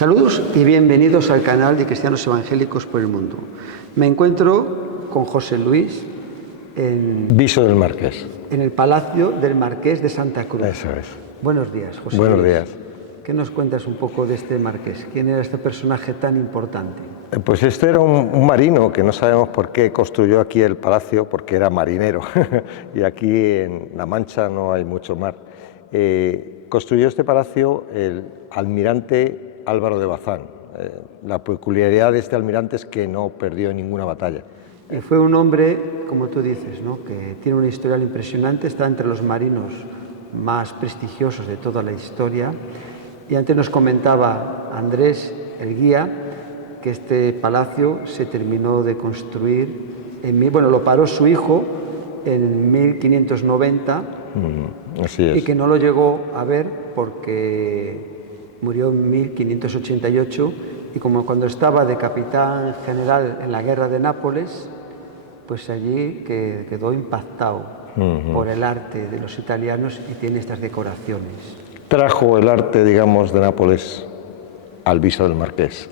Saludos y bienvenidos al canal de Cristianos Evangélicos por el Mundo. Me encuentro con José Luis en Viso del Marqués. En el Palacio del Marqués de Santa Cruz. Eso es. Buenos días, José Buenos Luis. días. ¿Qué nos cuentas un poco de este marqués? ¿Quién era este personaje tan importante? Pues este era un marino que no sabemos por qué construyó aquí el palacio, porque era marinero. Y aquí en La Mancha no hay mucho mar. Construyó este palacio el almirante Álvaro de Bazán. La peculiaridad de este almirante es que no perdió ninguna batalla. Y fue un hombre, como tú dices, ¿no?, que tiene una historial impresionante, está entre los marinos más prestigiosos de toda la historia. Y antes nos comentaba Andrés, el guía, que este palacio se terminó de construir, lo paró su hijo en 1590, Así es. y que no lo llegó a ver porque murió en 1588, y como cuando estaba de capitán general en la guerra de Nápoles, pues allí que quedó impactado por el arte de los italianos y tiene estas decoraciones. Trajo el arte, digamos, de Nápoles al Viso del Marqués,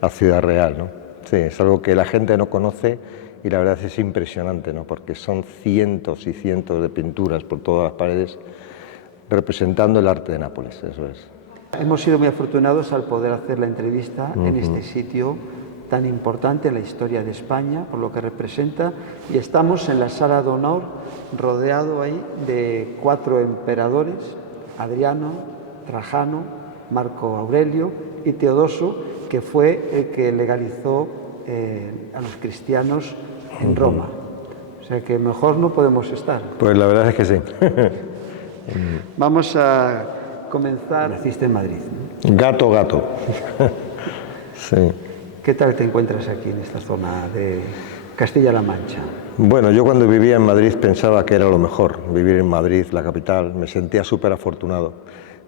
a Ciudad Real, ¿no? Sí, es algo que la gente no conoce y la verdad es impresionante, ¿no? Porque son cientos y cientos de pinturas por todas las paredes representando el arte de Nápoles, eso es. Hemos sido muy afortunados al poder hacer la entrevista en este sitio tan importante en la historia de España, por lo que representa, y estamos en la sala de honor, rodeado ahí de 4 emperadores: Adriano, Trajano, Marco Aurelio y Teodoso, que fue el que legalizó a los cristianos en Roma. O sea que mejor no podemos estar. Pues la verdad es que sí. Vamos a comenzar. Naciste en Madrid, ¿no? Gato. Sí. ¿Qué tal te encuentras aquí en esta zona de Castilla-La Mancha? Bueno, yo cuando vivía en Madrid pensaba que era lo mejor, vivir en Madrid, la capital, me sentía súper afortunado.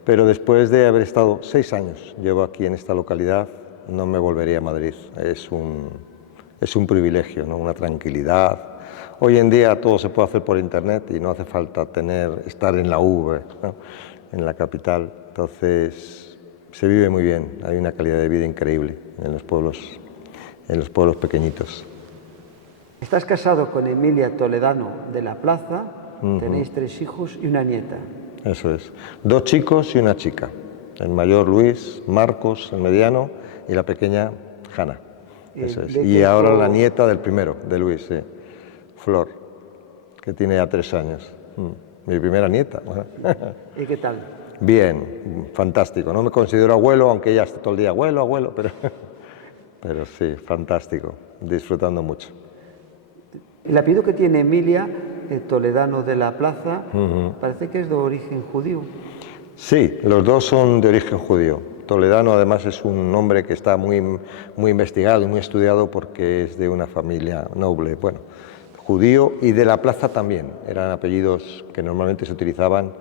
Pero después de haber estado 6 años, llevo aquí en esta localidad, no me volvería a Madrid. Es un privilegio, ¿no? Una tranquilidad. Hoy en día todo se puede hacer por internet y no hace falta estar en la urbe, ¿no?, en la capital. Entonces se vive muy bien, hay una calidad de vida increíble en los pueblos pequeñitos. Estás casado con Emilia Toledano de la Plaza, tenéis 3 hijos y una nieta. Eso es, 2 chicos y una chica, el mayor Luis, Marcos, el mediano, y la pequeña Hanna. Eso es. Y ahora la nieta del primero, de Luis, sí, Flor, que tiene ya 3 años. Mi primera nieta. ¿Y qué tal? Bien, fantástico. No me considero abuelo, aunque ella está todo el día abuelo, pero sí, fantástico, disfrutando mucho. El apellido que tiene Emilia Toledano de la Plaza parece que es de origen judío. Sí, los dos son de origen judío. Toledano además es un nombre que está muy investigado y muy estudiado porque es de una familia noble, judío, y de la Plaza también. Eran apellidos que normalmente se utilizaban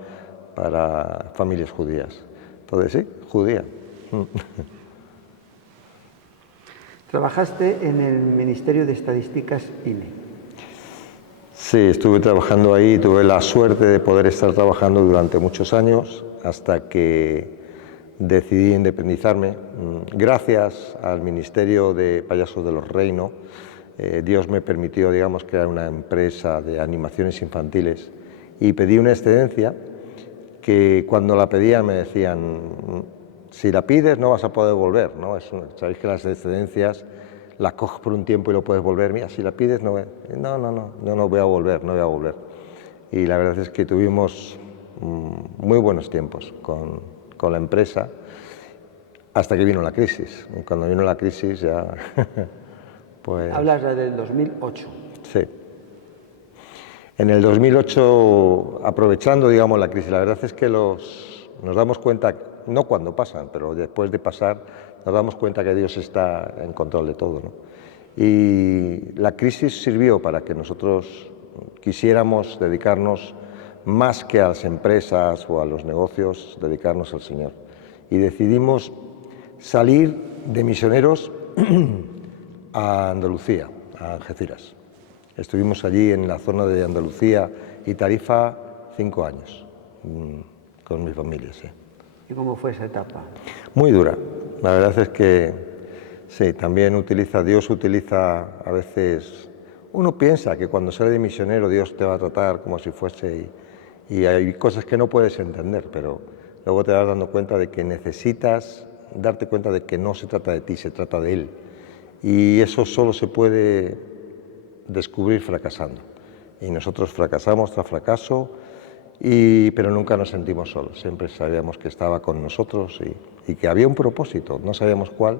para familias judías. Entonces sí, judía. Trabajaste en el Ministerio de Estadísticas INE. Sí, estuve trabajando ahí, tuve la suerte de poder estar trabajando durante muchos años hasta que decidí independizarme. Gracias al Ministerio de Payasos de los Reino, Dios me permitió, digamos, crear una empresa de animaciones infantiles y pedí una excedencia que cuando la pedía me decían: si la pides no vas a poder volver, ¿no? Sabéis que las excedencias las coges por un tiempo y lo puedes volver. Mira, si la pides no voy a volver. Y la verdad es que tuvimos muy buenos tiempos con la empresa hasta que vino la crisis. Y cuando vino la crisis ya pues... Hablas del 2008. Sí. En el 2008, aprovechando, digamos, la crisis, la verdad es que nos damos cuenta, no cuando pasan, pero después de pasar, nos damos cuenta que Dios está en control de todo, ¿no? Y la crisis sirvió para que nosotros quisiéramos dedicarnos, más que a las empresas o a los negocios, dedicarnos al Señor. Y decidimos salir de misioneros a Andalucía, a Algeciras. Estuvimos allí en la zona de Andalucía y Tarifa 5 años con mi familia, sí. ¿Y cómo fue esa etapa? Muy dura, La verdad es que sí, también Dios utiliza a veces, uno piensa que cuando sale de misionero Dios te va a tratar como si fuese, y hay cosas que no puedes entender, pero luego te vas dando cuenta de que necesitas darte cuenta de que no se trata de ti, se trata de Él. Y eso solo se puede descubrir fracasando. Y nosotros fracasamos tras fracaso, pero nunca nos sentimos solos. Siempre sabíamos que estaba con nosotros y que había un propósito. No sabíamos cuál,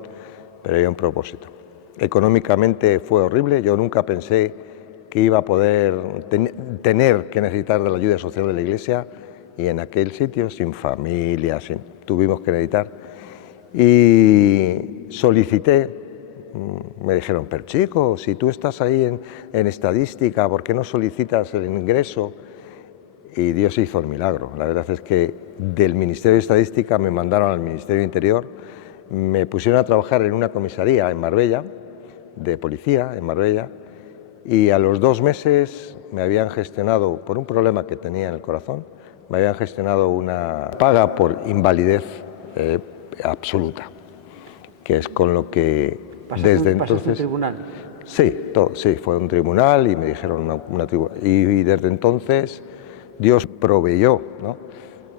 pero había un propósito. Económicamente fue horrible. Yo nunca pensé que iba a poder tener que necesitar de la ayuda social de la Iglesia, y en aquel sitio, sin familia, tuvimos que necesitar. Y solicité. Me dijeron, pero chico, si tú estás ahí en estadística, ¿por qué no solicitas el ingreso? Y Dios hizo el milagro. La verdad es que del Ministerio de Estadística me mandaron al Ministerio de Interior, me pusieron a trabajar en una comisaría en Marbella, de policía en Marbella, y a los 2 meses me habían gestionado, por un problema que tenía en el corazón, me habían gestionado una paga por invalidez absoluta, que es con lo que desde entonces... ¿Pasaste un tribunal? Sí, sí, fue un tribunal y me dijeron una tribunal. Y desde entonces Dios proveyó, ¿no?,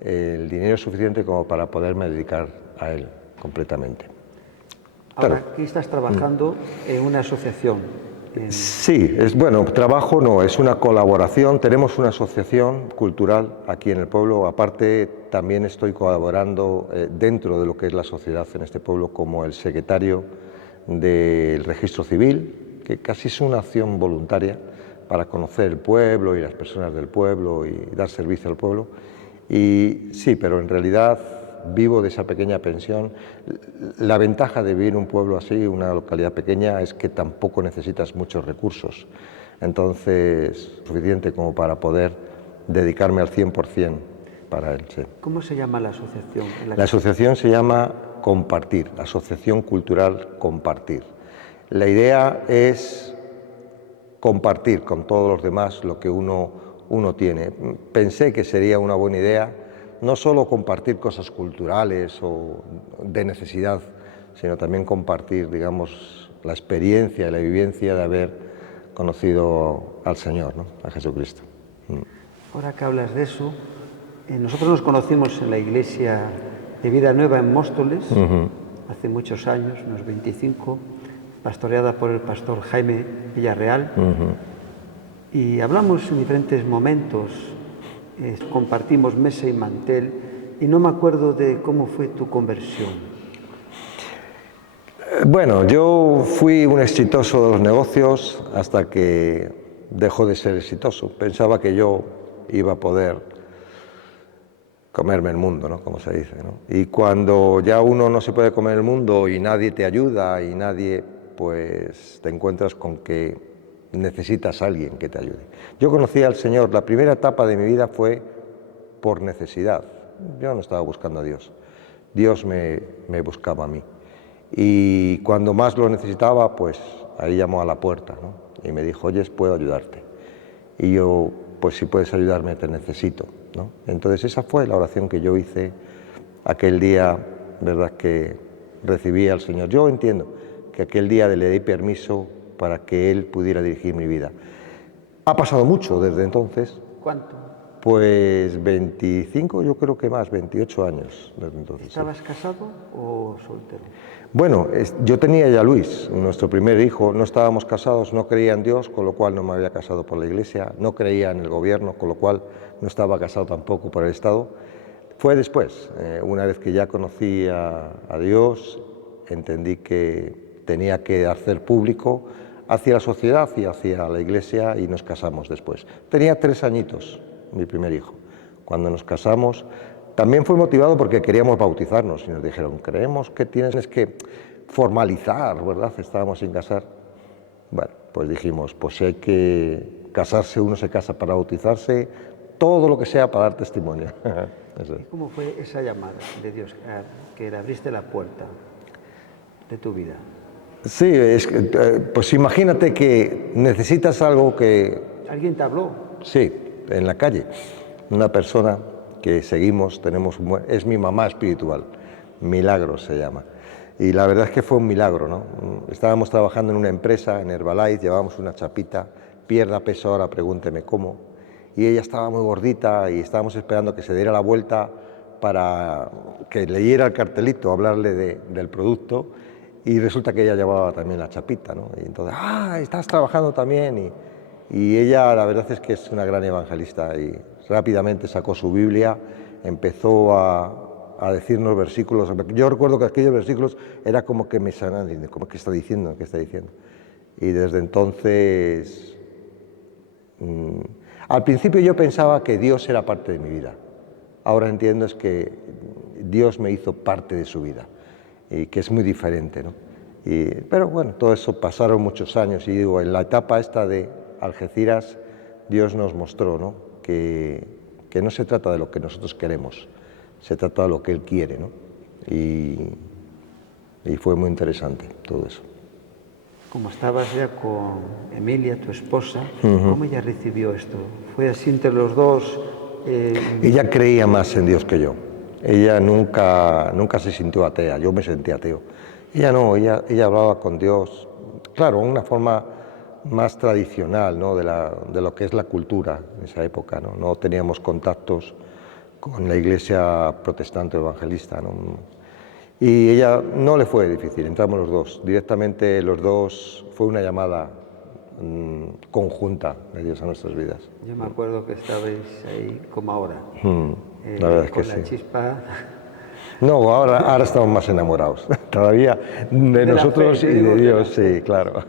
el dinero suficiente como para poderme dedicar a Él completamente. Ahora, Claro. aquí estás trabajando en una asociación. Sí, trabajo no, es una colaboración. Tenemos una asociación cultural aquí en el pueblo. Aparte, también estoy colaborando dentro de lo que es la sociedad en este pueblo como el secretario del registro civil, que casi es una acción voluntaria para conocer el pueblo y las personas del pueblo y dar servicio al pueblo. Y sí, pero en realidad vivo de esa pequeña pensión. La ventaja de vivir en un pueblo así, una localidad pequeña, es que tampoco necesitas muchos recursos. Entonces, suficiente como para poder dedicarme al 100% para él. Sí. ¿Cómo se llama la asociación? La asociación se llama Compartir, Asociación Cultural Compartir. La idea es compartir con todos los demás lo que uno tiene. Pensé que sería una buena idea no solo compartir cosas culturales o de necesidad, sino también compartir, digamos, la experiencia y la vivencia de haber conocido al Señor, ¿no?, a Jesucristo. Ahora que hablas de eso, nosotros nos conocimos en la iglesia de Vida Nueva en Móstoles, hace muchos años, unos 25, pastoreada por el pastor Jaime Villarreal, y hablamos en diferentes momentos, compartimos mesa y mantel, y no me acuerdo de cómo fue tu conversión. Bueno, yo fui un exitoso de los negocios hasta que dejó de ser exitoso. Pensaba que yo iba a poder comerme el mundo, ¿no?, como se dice, ¿no? Y cuando ya uno no se puede comer el mundo y nadie te ayuda y nadie, pues te encuentras con que necesitas a alguien que te ayude. Yo conocí al Señor, la primera etapa de mi vida fue por necesidad. Yo no estaba buscando a Dios, Dios me buscaba a mí. Y cuando más lo necesitaba, pues ahí llamó a la puerta, ¿no?, y me dijo, oye, puedo ayudarte. Y yo, pues si puedes ayudarme, te necesito, ¿no? Entonces esa fue la oración que yo hice aquel día, ¿verdad?, que recibí al Señor. Yo entiendo que aquel día le di permiso para que Él pudiera dirigir mi vida. Ha pasado mucho desde entonces. ¿Cuánto? Pues 25, yo creo que más, 28 años desde entonces. ¿Estabas casado o soltero? Bueno, yo tenía ya a Luis, nuestro primer hijo, no estábamos casados, no creía en Dios, con lo cual no me había casado por la Iglesia, no creía en el gobierno, con lo cual no estaba casado tampoco por el Estado. Fue después, una vez que ya conocí a Dios, entendí que tenía que hacer público hacia la sociedad y hacia la Iglesia, y nos casamos después. Tenía 3 añitos, mi primer hijo. Cuando nos casamos, también fue motivado porque queríamos bautizarnos y nos dijeron, creemos que tienes que formalizar, ¿verdad? Estábamos sin casar. Bueno, pues dijimos, pues si hay que casarse, uno se casa para bautizarse, todo lo que sea para dar testimonio. ¿Y cómo fue esa llamada de Dios, que le abriste la puerta de tu vida? Sí, pues imagínate que necesitas algo que... ¿Alguien te habló? Sí, en la calle. Una persona que seguimos, es mi mamá espiritual, Milagros se llama. Y la verdad es que fue un milagro, ¿no? Estábamos trabajando en una empresa, en Herbalife, llevábamos una chapita, pierda peso ahora, pregúnteme cómo. Y ella estaba muy gordita y estábamos esperando que se diera la vuelta para que leyera el cartelito, hablarle del producto, y resulta que ella llevaba también la chapita, ¿no? Y entonces, estás trabajando también. Y ella, la verdad es que es una gran evangelista y rápidamente sacó su Biblia, empezó a decirnos versículos. Yo recuerdo que aquellos versículos era como que me sanaban, como que está diciendo, ¿qué está diciendo? Y desde entonces, al principio yo pensaba que Dios era parte de mi vida. Ahora entiendo es que Dios me hizo parte de su vida y que es muy diferente, ¿no? Pero bueno, todo eso pasaron muchos años y digo, en la etapa esta de Algeciras, Dios nos mostró, ¿no? que no se trata de lo que nosotros queremos, se trata de lo que Él quiere, ¿no? Y fue muy interesante todo eso. Como estabas ya con Emilia, tu esposa, ¿cómo ella recibió esto? ¿Fue así entre los dos? Ella creía más en Dios que yo. Ella nunca se sintió atea, yo me sentí ateo. Ella no, ella hablaba con Dios, claro, de una forma más tradicional, ¿no? de lo que es la cultura en esa época, ¿no? No teníamos contactos con la iglesia protestante evangelista, ¿no? Y ella no le fue difícil, entramos los dos, directamente los dos, fue una llamada conjunta de Dios a nuestras vidas. Yo me acuerdo que estabais ahí como ahora, la verdad es que con la chispa. No, ahora estamos más enamorados, todavía de nosotros fe, y de Dios, sí, claro.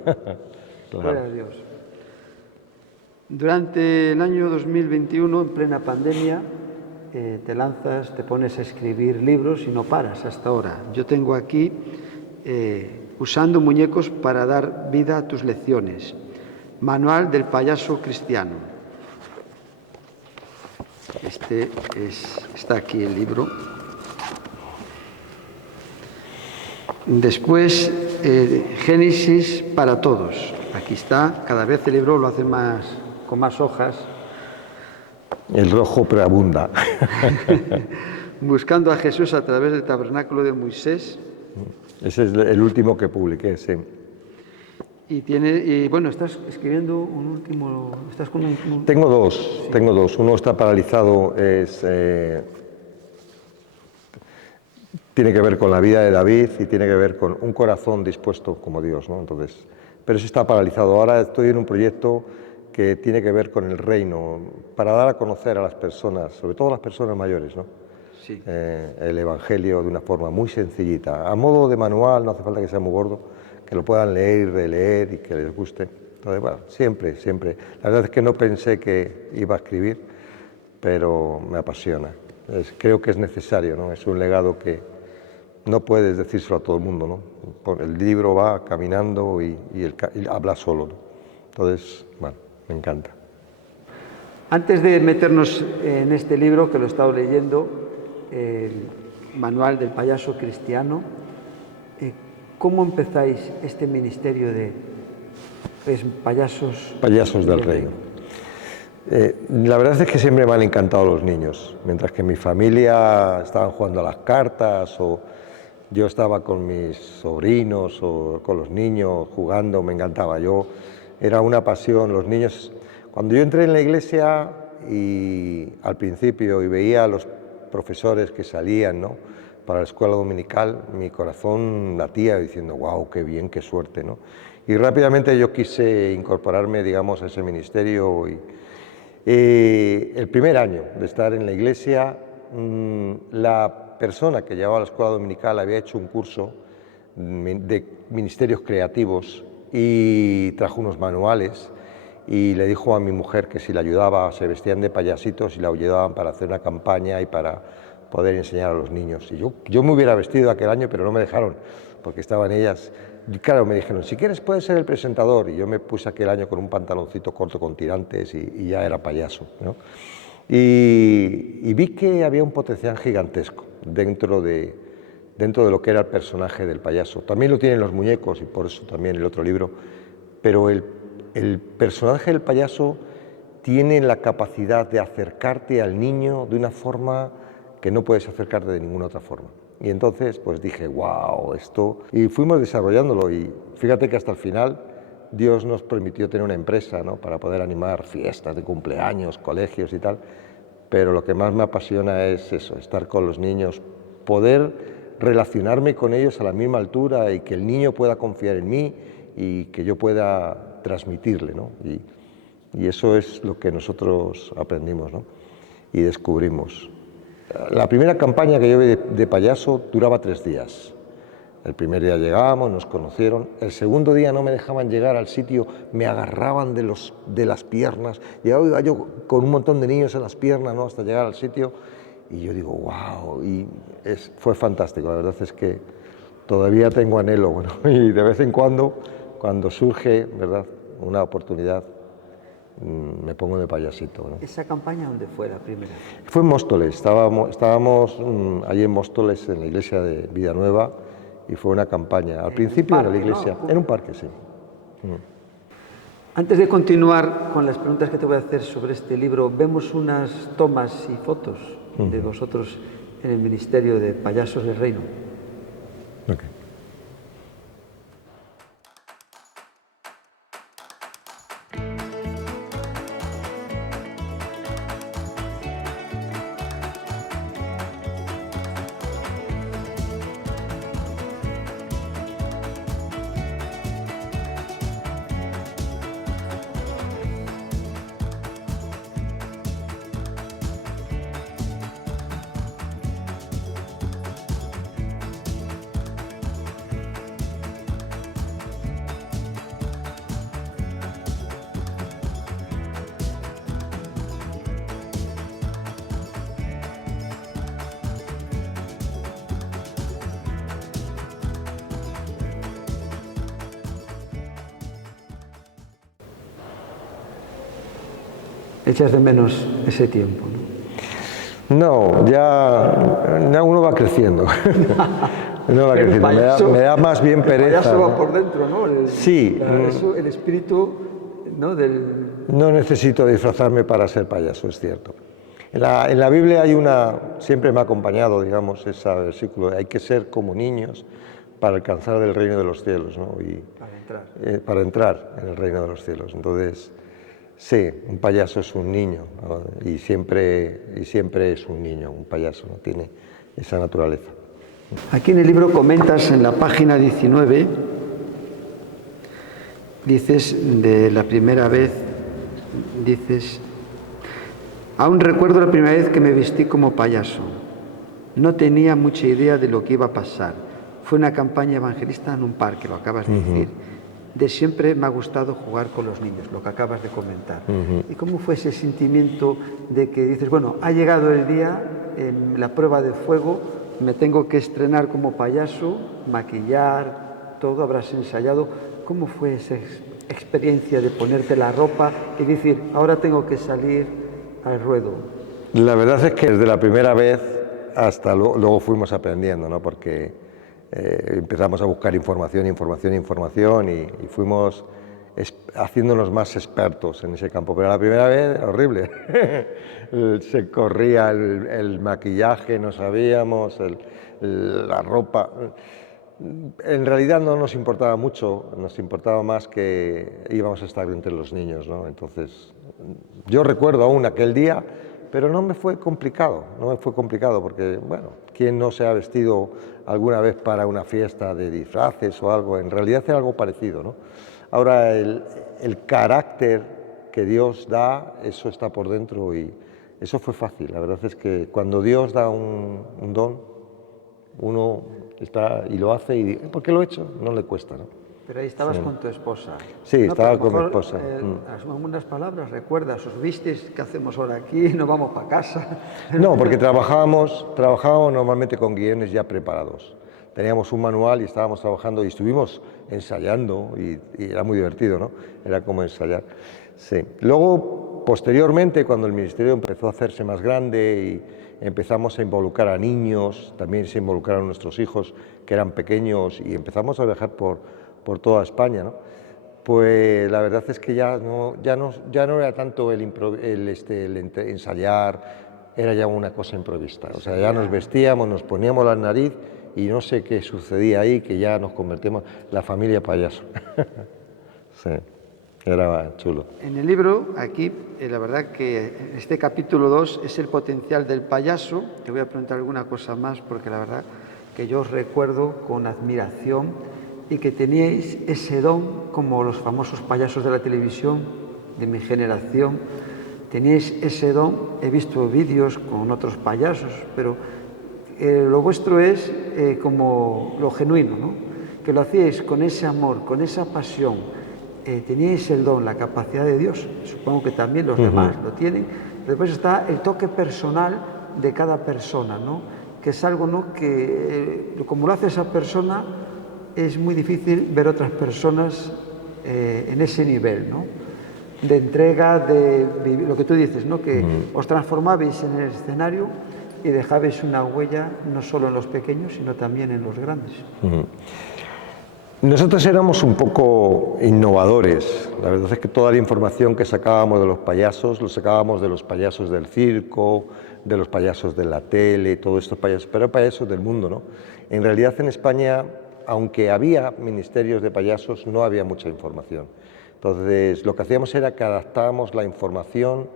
Gloria a Dios. Durante el año 2021, en plena pandemia, te lanzas, te pones a escribir libros y no paras hasta ahora. Yo tengo aquí Usando muñecos para dar vida a tus lecciones. Manual del payaso cristiano. Está aquí el libro. Después, Génesis para todos. Aquí está, cada vez el libro lo hace con más hojas. El rojo preabunda. Buscando a Jesús a través del tabernáculo de Moisés. Ese es el último que publiqué, sí. Y bueno, estás escribiendo un último... ¿Estás con un... Tengo dos, sí. Tengo dos. Uno está paralizado, tiene que ver con la vida de David y tiene que ver con un corazón dispuesto como Dios, ¿no? Entonces, pero ese está paralizado. Ahora estoy en un proyecto que tiene que ver con el reino, para dar a conocer a las personas, sobre todo a las personas mayores, ¿no? Sí. El Evangelio de una forma muy sencillita, a modo de manual, no hace falta que sea muy gordo, que lo puedan leer, releer y que les guste. Entonces, bueno, siempre. La verdad es que no pensé que iba a escribir, pero me apasiona. Creo que es necesario, ¿no? Es un legado que no puedes decírselo a todo el mundo, ¿no? El libro va caminando y habla solo, ¿no? Entonces, bueno, me encanta. Antes de meternos en este libro, que lo he estado leyendo, el Manual del payaso cristiano, ¿cómo empezáis este ministerio de payasos? Payasos del reino. La verdad es que siempre me han encantado los niños. Mientras que mi familia estaban jugando a las cartas o yo estaba con mis sobrinos o con los niños jugando, me encantaba. Era una pasión, los niños. Cuando yo entré en la iglesia y al principio y veía a los profesores que salían, ¿no?, para la escuela dominical, mi corazón latía diciendo, wow, qué bien, qué suerte, ¿no? Y rápidamente yo quise incorporarme, digamos, a ese ministerio. El primer año de estar en la iglesia, la persona que llevaba la escuela dominical había hecho un curso de ministerios creativos y trajo unos manuales y le dijo a mi mujer que si la ayudaba, se vestían de payasitos y la ayudaban para hacer una campaña y para poder enseñar a los niños. Y yo me hubiera vestido aquel año, pero no me dejaron, porque estaban ellas. Y claro, me dijeron, si quieres puedes ser el presentador. Y yo me puse aquel año con un pantaloncito corto con tirantes y ya era payaso, ¿no? Y vi que había un potencial gigantesco dentro de lo que era el personaje del payaso. También lo tienen los muñecos y por eso también el otro libro, pero el personaje del payaso tiene la capacidad de acercarte al niño de una forma que no puedes acercarte de ninguna otra forma. Y entonces pues dije, wow, esto... Y fuimos desarrollándolo y fíjate que hasta el final Dios nos permitió tener una empresa, ¿no?, para poder animar fiestas de cumpleaños, colegios y tal, pero lo que más me apasiona es eso, estar con los niños, poder relacionarme con ellos a la misma altura y que el niño pueda confiar en mí y que yo pueda transmitirle, ¿no? Y eso es lo que nosotros aprendimos, ¿no?, y descubrimos. La primera campaña que yo vi de payaso duraba 3 días. El primer día llegábamos, nos conocieron. El segundo día no me dejaban llegar al sitio, me agarraban de las piernas. Llegaba yo con un montón de niños en las piernas, ¿no?, hasta llegar al sitio. Y yo digo, wow, y fue fantástico. La verdad es que todavía tengo anhelo, bueno, y de vez en cuando surge, ¿verdad?, una oportunidad, me pongo de payasito, ¿no? ¿Esa campaña dónde fue la primera? Fue en Móstoles, estábamos allí en Móstoles, en la iglesia de Villanueva, y fue una campaña. Al principio parque, en la iglesia, ¿no? en un parque, sí. Antes de continuar con las preguntas que te voy a hacer sobre este libro, vemos unas tomas y fotos de vosotros en el Ministerio de Payasos del Reino. Okay. Echas de menos ese tiempo, ¿no? No, ya uno va creciendo. Uno va creciendo. Me da más bien pereza. El payaso va por dentro, ¿no? Sí. El espíritu, ¿no?, No necesito disfrazarme para ser payaso, es cierto. En la Biblia siempre me ha acompañado, digamos, ese versículo, hay que ser como niños para alcanzar el reino de los cielos, ¿no? Para entrar en el reino de los cielos. Entonces, sí, un payaso es un niño, ¿no?, y siempre es un niño, un payaso, ¿no?, tiene esa naturaleza. Aquí en el libro comentas en la página 19, dices de la primera vez, dices, aún recuerdo la primera vez que me vestí como payaso. No tenía mucha idea de lo que iba a pasar. Fue una campaña evangelista en un parque, lo acabas de decir. De siempre me ha gustado jugar con los niños, lo que acabas de comentar. ¿Y cómo fue ese sentimiento de que dices, bueno, ha llegado el día, en la prueba de fuego, me tengo que estrenar como payaso, maquillar, todo, habrás ensayado? ¿Cómo fue esa experiencia de ponerte la ropa y decir, ahora tengo que salir al ruedo? La verdad es que desde la primera vez hasta luego fuimos aprendiendo, ¿no?, porque empezamos a buscar información y fuimos haciéndonos más expertos en ese campo. Pero la primera vez era horrible. Se corría el maquillaje, no sabíamos, la ropa. En realidad no nos importaba mucho, nos importaba más que íbamos a estar entre los niños, ¿no? Entonces, yo recuerdo aún aquel día, pero no me fue complicado porque, bueno, ¿quién no se ha vestido alguna vez para una fiesta de disfraces o algo? En realidad es algo parecido, ¿no? Ahora, el carácter que Dios da, eso está por dentro y eso fue fácil. La verdad es que cuando Dios da un don, uno está y lo hace y ¿por qué lo he hecho? No le cuesta, ¿no? Pero ahí estabas con tu esposa. Sí, estaba con mi esposa. Algunas palabras, ¿recuerdas? ¿Os visteis? ¿Qué hacemos ahora aquí? ¿No vamos para casa? No, porque trabajábamos normalmente con guiones ya preparados. Teníamos un manual y estábamos trabajando y estuvimos ensayando y era muy divertido, ¿no? Era como ensayar. Sí. Luego, posteriormente, cuando el ministerio empezó a hacerse más grande y empezamos a involucrar a niños, también se involucraron nuestros hijos que eran pequeños y empezamos a viajar por toda España, ¿no? Pues la verdad es que ya no era tanto el ensayar, era ya una cosa imprevista. O sea, ya nos vestíamos, nos poníamos la nariz y no sé qué sucedía ahí, que ya nos convertimos en la familia payaso. Sí, era chulo. En el libro, aquí, la verdad que este capítulo 2 es el potencial del payaso. Te voy a preguntar alguna cosa más, porque la verdad que yo os recuerdo con admiración y que teníais ese don, como los famosos payasos de la televisión de mi generación, teníais ese don. He visto vídeos con otros payasos, pero lo vuestro es como lo genuino, ¿no? Que lo hacíais con ese amor, con esa pasión, teníais el don, la capacidad de Dios, supongo que también los demás lo tienen. Después está el toque personal de cada persona, ¿no? Que es algo, ¿no?, que como lo hace esa persona, es muy difícil ver otras personas en ese nivel, ¿no?, de entrega, de vivir, lo que tú dices, ¿no?, que os transformabais en el escenario y dejabais una huella no solo en los pequeños, sino también en los grandes. Nosotros éramos un poco innovadores. La verdad es que toda la información que sacábamos de los payasos, lo sacábamos de los payasos del circo, de los payasos de la tele, todos estos payasos, pero payasos del mundo, ¿no? En realidad en España, aunque había ministerios de payasos, no había mucha información. Entonces, lo que hacíamos era que adaptábamos la información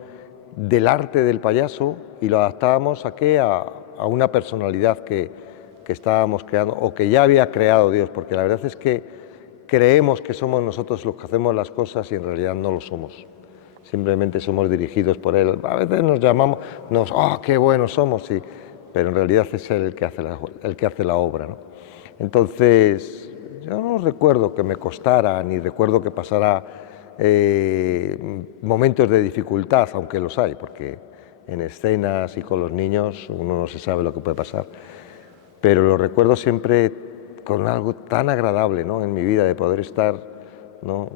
del arte del payaso y lo adaptábamos ¿a qué? A una personalidad que estábamos creando o que ya había creado Dios, porque la verdad es que creemos que somos nosotros los que hacemos las cosas y en realidad no lo somos. Simplemente somos dirigidos por Él. A veces nos llamamos, ¡oh, qué buenos somos! Sí, pero en realidad es Él el que hace la obra, ¿no? Entonces, yo no recuerdo que me costara, ni recuerdo que pasara momentos de dificultad, aunque los hay, porque en escenas y con los niños uno no se sabe lo que puede pasar. Pero lo recuerdo siempre con algo tan agradable, ¿no?, en mi vida, de poder estar, ¿no?,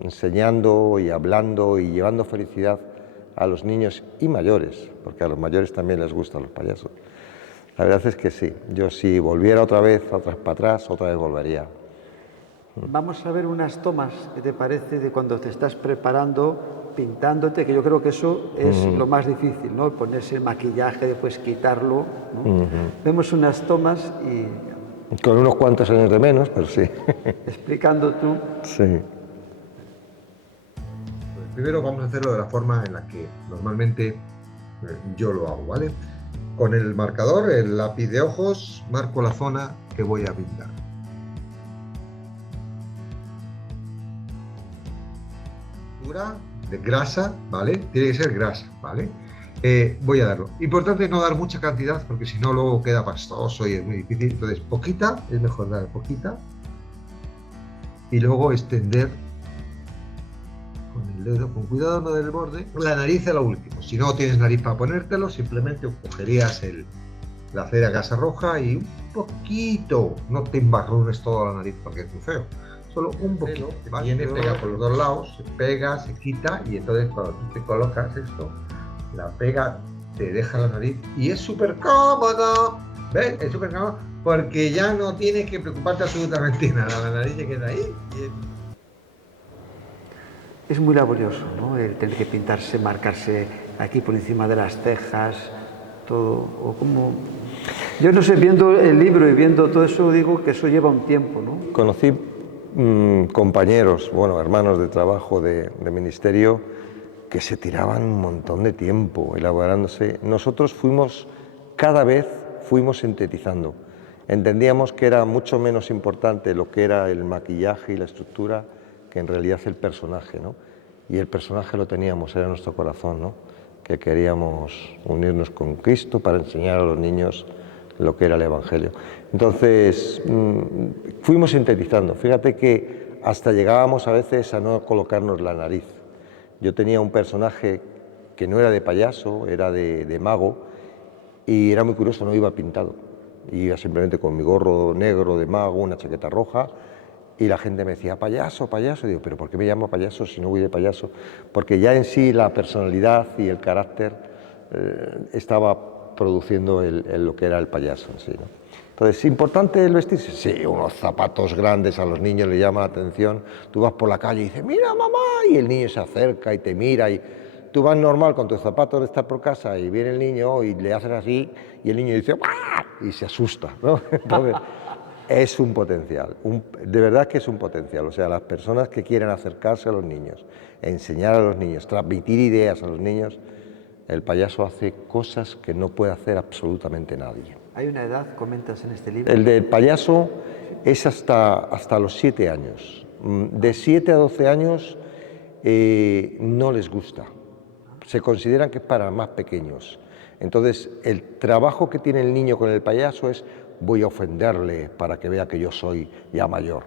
enseñando y hablando y llevando felicidad a los niños y mayores, porque a los mayores también les gustan los payasos. La verdad es que sí, yo si volviera otra vez para atrás, otra vez volvería. Vamos a ver unas tomas, ¿qué te parece?, de cuando te estás preparando, pintándote, que yo creo que eso es lo más difícil, ¿no?, ponerse el maquillaje, después quitarlo, ¿no? Vemos unas tomas y... Con unos cuantos años de menos, pero sí. Explicando tú. Sí. Primero vamos a hacerlo de la forma en la que normalmente yo lo hago, ¿vale? Con el marcador, el lápiz de ojos, marco la zona que voy a pintar. De grasa, ¿vale? Tiene que ser grasa, ¿vale? Voy a darlo. Importante no dar mucha cantidad porque si no luego queda pastoso y es muy difícil. Entonces, poquita, es mejor dar poquita. Y luego extender con el dedo, con cuidado no del borde. La nariz es lo último. Si no tienes nariz para ponértelo, simplemente cogerías la cera gasa roja y un poquito, no te embarrones toda la nariz porque es muy feo. Solo un poquito, viene, pega por los dos lados, se pega, se quita y entonces cuando tú te colocas esto, la pega te deja la nariz y es súper cómodo, ¿ves? Es súper cómodo porque ya no tienes que preocuparte absolutamente nada, la nariz se queda ahí. Es muy laborioso, ¿no?, el tener que pintarse, marcarse aquí por encima de las cejas, todo, o como... Yo no sé, viendo el libro y viendo todo eso, digo que eso lleva un tiempo, ¿no? Conocí compañeros, bueno, hermanos de trabajo de ministerio, que se tiraban un montón de tiempo elaborándose. Nosotros cada vez fuimos sintetizando. Entendíamos que era mucho menos importante lo que era el maquillaje y la estructura que en realidad el personaje, ¿no? Y el personaje lo teníamos, era nuestro corazón, ¿no?, que queríamos unirnos con Cristo para enseñar a los niños lo que era el Evangelio. Entonces, fuimos sintetizando. Fíjate que hasta llegábamos a veces a no colocarnos la nariz. Yo tenía un personaje que no era de payaso, era de mago, y era muy curioso, no iba pintado. Iba simplemente con mi gorro negro de mago, una chaqueta roja, y la gente me decía, payaso, payaso. Y digo, ¿pero por qué me llamo payaso si no voy de payaso? Porque ya en sí la personalidad y el carácter estaba produciendo lo que era el payaso en sí, ¿no? Entonces, ¿importante el vestirse? Sí, unos zapatos grandes a los niños les llama la atención. Tú vas por la calle y dices, mira mamá, y el niño se acerca y te mira y tú vas normal con tus zapatos de estar por casa y viene el niño y le haces así y el niño dice ¡ah! Y se asusta, ¿no? Entonces, es un potencial, de verdad que es un potencial. O sea, las personas que quieren acercarse a los niños, enseñar a los niños, transmitir ideas a los niños, el payaso hace cosas que no puede hacer absolutamente nadie. ¿Hay una edad, comentas en este libro? El del payaso es hasta los 7 años. De 7 a 12 años no les gusta. Se consideran que es para más pequeños. Entonces, el trabajo que tiene el niño con el payaso es voy a ofenderle para que vea que yo soy ya mayor.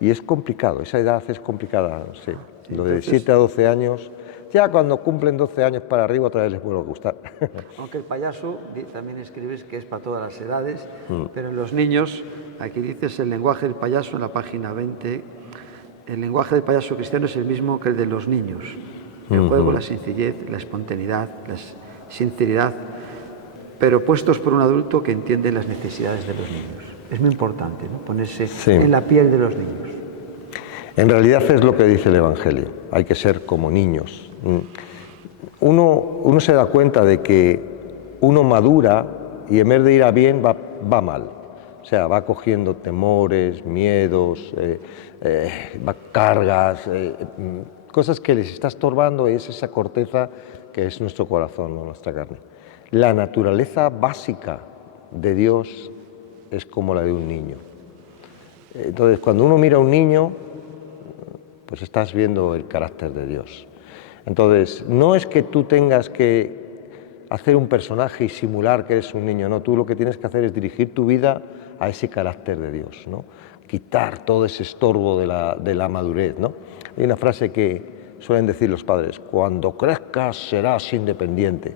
Y es complicado, esa edad es complicada, sí. Lo de 7 a 12 años, ya cuando cumplen 12 años para arriba otra vez les vuelve a gustar. Aunque el payaso, también escribes que es para todas las edades, pero en los niños, aquí dices el lenguaje del payaso en la página 20, el lenguaje del payaso cristiano es el mismo que el de los niños. El juego, la sencillez, la espontaneidad, la sinceridad, pero puestos por un adulto que entiende las necesidades de los niños. Es muy importante, ¿no? Ponerse en la piel de los niños. En realidad es lo que dice el Evangelio, hay que ser como niños. Uno se da cuenta de que uno madura y en vez de ir a bien va mal. O sea, va cogiendo temores, miedos, cargas, cosas que les está estorbando, es esa corteza que es nuestro corazón, ¿no? Nuestra carne. La naturaleza básica de Dios es como la de un niño. Entonces, cuando uno mira a un niño, pues estás viendo el carácter de Dios. Entonces, no es que tú tengas que hacer un personaje y simular que eres un niño, no, tú lo que tienes que hacer es dirigir tu vida a ese carácter de Dios, ¿no? Quitar todo ese estorbo de la madurez, ¿no? Hay una frase que suelen decir los padres, cuando crezcas serás independiente.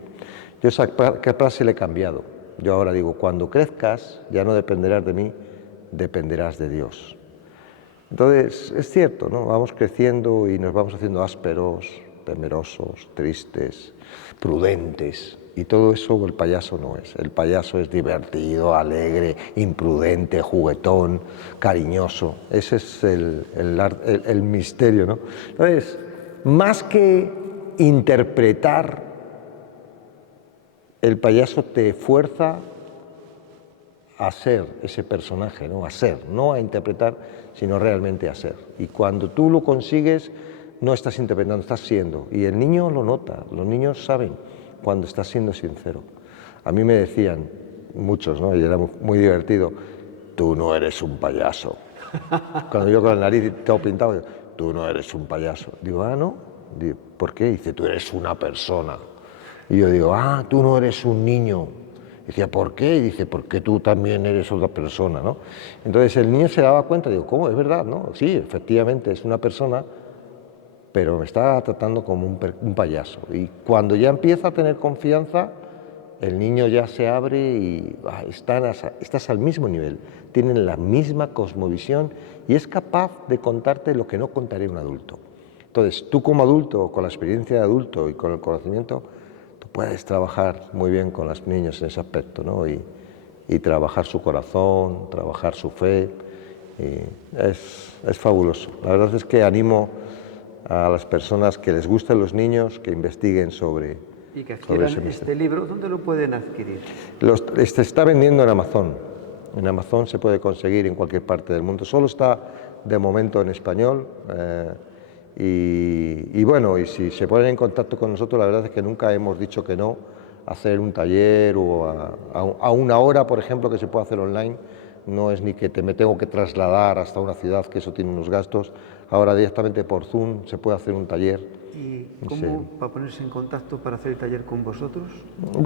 Yo esa frase le he cambiado. Yo ahora digo, cuando crezcas ya no dependerás de mí, dependerás de Dios. Entonces, es cierto, ¿no? Vamos creciendo y nos vamos haciendo ásperos, temerosos, tristes, prudentes. Y todo eso el payaso no es. El payaso es divertido, alegre, imprudente, juguetón, cariñoso. Ese es el misterio, ¿no? Entonces, más que interpretar, el payaso te fuerza a ser ese personaje, ¿no? A ser, no a interpretar, sino realmente a ser. Y cuando tú lo consigues, no estás interpretando, estás siendo. Y el niño lo nota, los niños saben cuando estás siendo sincero. A mí me decían muchos, ¿no? Y era muy divertido, tú no eres un payaso. Cuando yo con la nariz todo pintado, digo, tú no eres un payaso. Digo, ah, ¿no? Digo, ¿por qué? Dice, tú eres una persona. Y yo digo, ah, tú no eres un niño. Decía, ¿por qué? Y dice, porque tú también eres otra persona, ¿no? Entonces el niño se daba cuenta, digo, ¿cómo? ¿Es verdad? ¿No? Sí, efectivamente es una persona, pero me está tratando como un payaso. Y cuando ya empieza a tener confianza, el niño ya se abre y estás al mismo nivel, tienen la misma cosmovisión y es capaz de contarte lo que no contaría un adulto. Entonces, tú como adulto, con la experiencia de adulto y con el conocimiento, tú puedes trabajar muy bien con los niños en ese aspecto, ¿no? Y trabajar su corazón, trabajar su fe. Y es fabuloso. La verdad es que animo a las personas que les gusten los niños que investiguen sobre y que adquieran este libro. ¿Dónde lo pueden adquirir? Se está vendiendo en Amazon. En Amazon se puede conseguir en cualquier parte del mundo. Solo está de momento en español. Y bueno, y si se ponen en contacto con nosotros, la verdad es que nunca hemos dicho que no a hacer un taller o a una hora, por ejemplo, que se puede hacer online. No es ni que me tengo que trasladar hasta una ciudad, que eso tiene unos gastos. Ahora directamente por Zoom se puede hacer un taller. ¿Y cómo va a ponerse en contacto para hacer el taller con vosotros?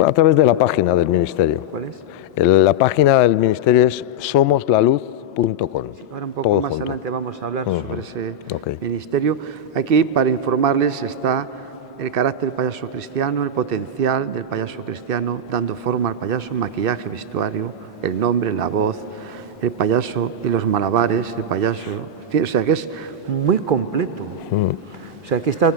A través de la página del Ministerio. ¿Cuál es? La página del Ministerio es somoslaluz.com. Ahora un poco más adelante vamos a hablar sobre ese ministerio. Aquí, para informarles, está el carácter del payaso cristiano, el potencial del payaso cristiano, dando forma al payaso, maquillaje, vestuario, el nombre, la voz, el payaso y los malabares, el payaso. O sea, que es muy completo. O sea, aquí está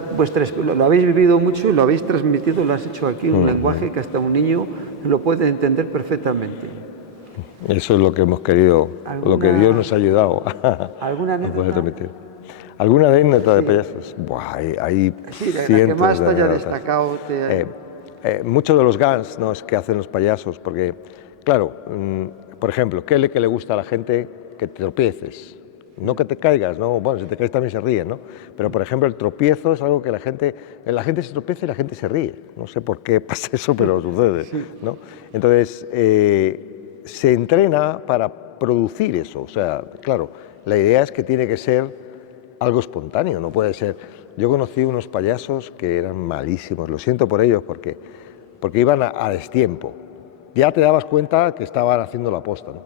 lo habéis vivido mucho y lo habéis transmitido, lo has hecho aquí, un lenguaje que hasta un niño lo puede entender perfectamente. Eso es lo que hemos querido, lo que Dios nos ha ayudado a poder transmitir. ¿Alguna anécdota de payasos? Buah, hay Sí, la que cientos más te de haya anécdotas. destacado. Muchos de los gags, ¿no?, es que hacen los payasos, porque, claro, por ejemplo, ¿qué es lo que le gusta a la gente? Que te tropieces, no que te caigas, ¿no? Bueno, si te caes también se ríen, ¿no? Pero, por ejemplo, el tropiezo es algo que la gente se tropieza y la gente se ríe. No sé por qué pasa eso, pero sucede, ¿no? Entonces, se entrena para producir eso. O sea, claro, la idea es que tiene que ser algo espontáneo, no puede ser. Yo conocí unos payasos que eran malísimos, lo siento por ellos, porque iban a destiempo. Ya te dabas cuenta que estaban haciendo la posta, ¿no?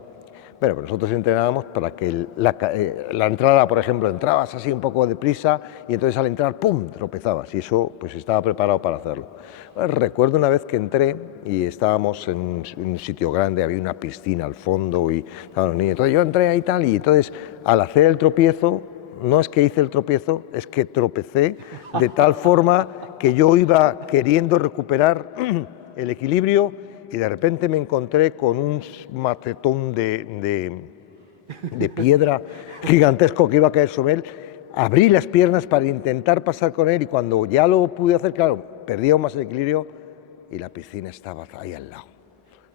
Pero nosotros entrenábamos para que la entrada, por ejemplo, entrabas así un poco deprisa y entonces al entrar, ¡pum!, tropezabas, y eso pues estaba preparado para hacerlo. Recuerdo una vez que entré y estábamos en un sitio grande, había una piscina al fondo y estaban los niños. Entonces yo entré ahí tal, y entonces al hacer el tropiezo, no es que hice el tropiezo, es que tropecé de tal forma que yo iba queriendo recuperar el equilibrio y de repente me encontré con un macetón de piedra gigantesco que iba a caer sobre él. Abrí las piernas para intentar pasar con él y cuando ya lo pude hacer, claro, perdí aún más el equilibrio y la piscina estaba ahí al lado.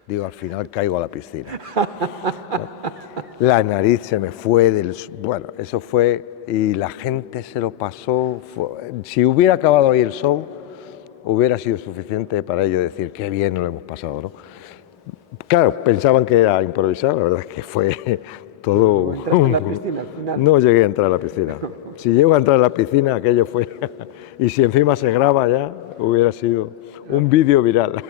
Digo, al final caigo a la piscina. La nariz se me fue bueno, eso fue, y la gente se lo pasó. Si hubiera acabado ahí el show, hubiera sido suficiente para ello decir qué bien nos lo hemos pasado, ¿no? Claro, pensaban que era improvisado, la verdad es que fue todo. ¿Entraste en la piscina al final? No llegué a entrar a la piscina. Si llego a entrar a la piscina, aquello fue. Y si encima se graba ya, hubiera sido un vídeo viral.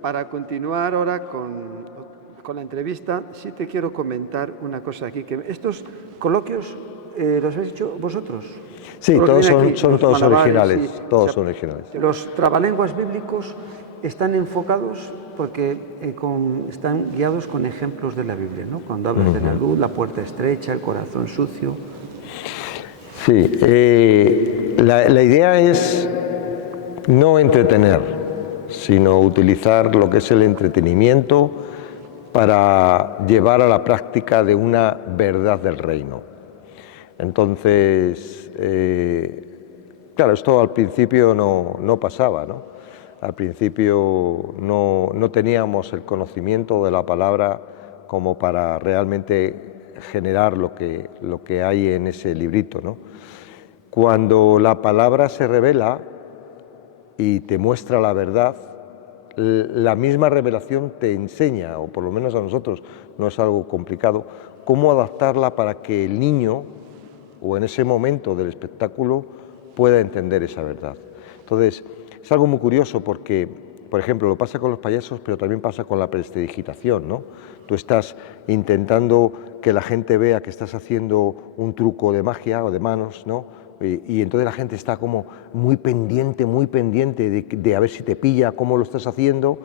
Para continuar ahora con la entrevista, sí te quiero comentar una cosa aquí, que estos coloquios los habéis hecho vosotros. Sí, Los todos vienen aquí, son los todos malabares, originales, sí. todos O sea, son originales. Los trabalenguas bíblicos están enfocados porque están guiados con ejemplos de la Biblia, ¿no? Cuando hablas de la luz, la puerta estrecha, el corazón sucio. Sí, la idea es no entretener, sino utilizar lo que es el entretenimiento para llevar a la práctica de una verdad del reino. Entonces, claro, esto al principio no pasaba, ¿no? Al principio no teníamos el conocimiento de la palabra como para realmente generar lo que hay en ese librito, ¿no? Cuando la palabra se revela y te muestra la verdad, la misma revelación te enseña, o por lo menos a nosotros no es algo complicado, cómo adaptarla para que el niño, o en ese momento del espectáculo, pueda entender esa verdad. Entonces, es algo muy curioso porque, por ejemplo, lo pasa con los payasos, pero también pasa con la prestidigitación, ¿no? Tú estás intentando que la gente vea que estás haciendo un truco de magia o de manos, ¿no? Y entonces la gente está como muy pendiente de a ver si te pilla, cómo lo estás haciendo,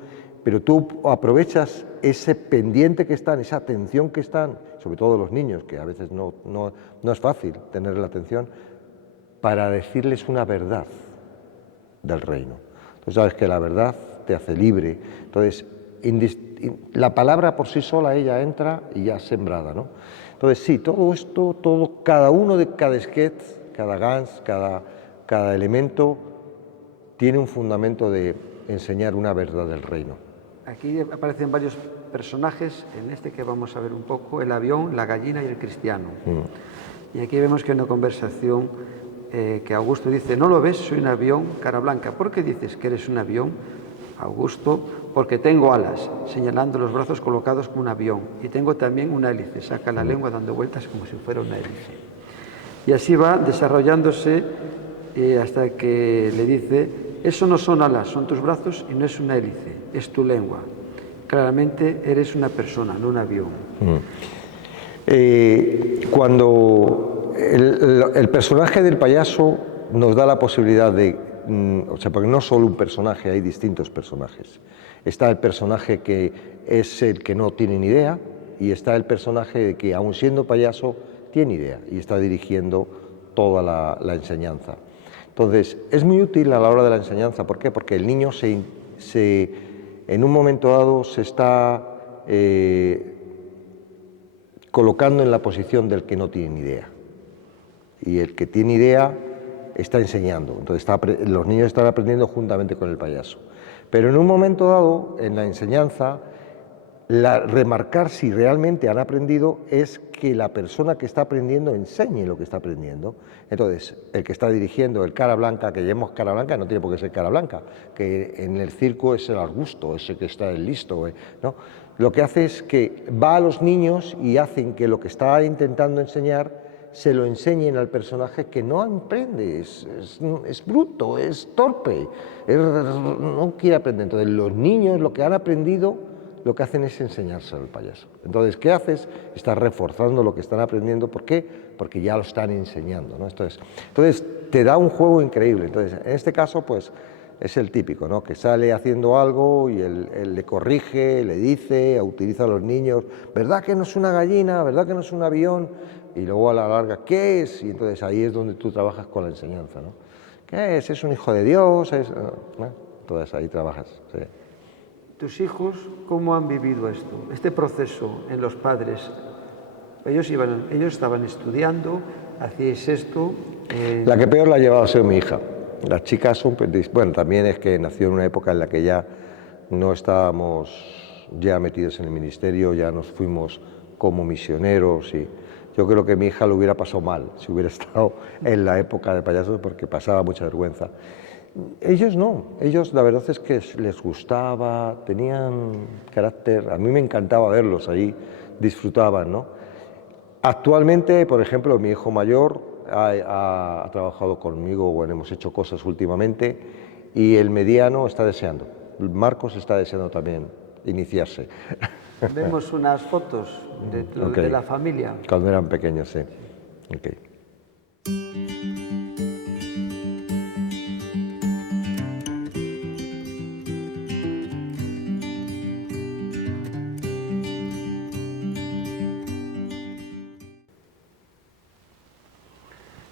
pero tú aprovechas ese pendiente que están, esa atención que están, sobre todo los niños, que a veces no es fácil tener la atención, para decirles una verdad del reino. Tú sabes que la verdad te hace libre, entonces la palabra por sí sola ella entra y ya es sembrada, ¿no? Entonces sí, todo esto, cada uno de cada sketch, cada gans, cada elemento tiene un fundamento de enseñar una verdad del reino. Aquí aparecen varios personajes, en este que vamos a ver un poco, el avión, la gallina y el cristiano. Y aquí vemos que hay una conversación que Augusto dice, ¿no lo ves? Soy un avión, cara blanca. ¿Por qué dices que eres un avión, Augusto? Porque tengo alas, señalando los brazos colocados como un avión. Y tengo también una hélice, saca la lengua dando vueltas como si fuera una hélice. Y así va desarrollándose hasta que le dice, eso no son alas, son tus brazos y no es una hélice, es tu lengua. Claramente eres una persona, no un avión. Cuando el personaje del payaso nos da la posibilidad de, o sea, porque no solo un personaje, hay distintos personajes. Está el personaje que es el que no tiene ni idea y está el personaje que, aun siendo payaso, tiene idea y está dirigiendo toda la enseñanza. Entonces, es muy útil a la hora de la enseñanza. ¿Por qué? Porque el niño en un momento dado se está colocando en la posición del que no tiene ni idea. Y el que tiene idea está enseñando. Entonces los niños están aprendiendo juntamente con el payaso. Pero en un momento dado, en la enseñanza, remarcar si realmente han aprendido es que la persona que está aprendiendo enseñe lo que está aprendiendo. Entonces, el que está dirigiendo, el cara blanca, que llamamos cara blanca, no tiene por qué ser cara blanca, que en el circo es el Augusto, ese que está el listo, ¿no? Lo que hace es que va a los niños y hacen que lo que está intentando enseñar se lo enseñen al personaje que no aprende, es bruto, es torpe, no quiere aprender. Entonces, los niños lo que han aprendido lo que hacen es enseñarse al payaso. Entonces, ¿qué haces? Estás reforzando lo que están aprendiendo. ¿Por qué? Porque ya lo están enseñando, ¿no? Entonces, te da un juego increíble. Entonces, en este caso, pues, es el típico, ¿no? Que sale haciendo algo y él le corrige, le dice, utiliza a los niños, ¿verdad que no es una gallina? ¿Verdad que no es un avión? Y luego a la larga, ¿qué es? Y entonces ahí es donde tú trabajas con la enseñanza, ¿no? ¿Qué es? ¿Es un hijo de Dios? ¿No? Entonces ahí trabajas, sí. ¿Tus hijos cómo han vivido esto, este proceso en los padres? Ellos estaban estudiando, hacíais esto... La que peor la ha llevado a ser mi hija. Las chicas son... Bueno, también es que nació en una época en la que ya no estábamos ya metidos en el ministerio, ya nos fuimos como misioneros y yo creo que mi hija lo hubiera pasado mal si hubiera estado en la época de payasos porque pasaba mucha vergüenza. Ellos no, ellos la verdad es que les gustaba, tenían carácter, a mí me encantaba verlos ahí, disfrutaban, ¿no? Actualmente, por ejemplo, mi hijo mayor ha trabajado conmigo, bueno, hemos hecho cosas últimamente y el mediano está deseando, Marcos está deseando también iniciarse. Vemos unas fotos de la familia. Cuando eran pequeños, sí. Okay.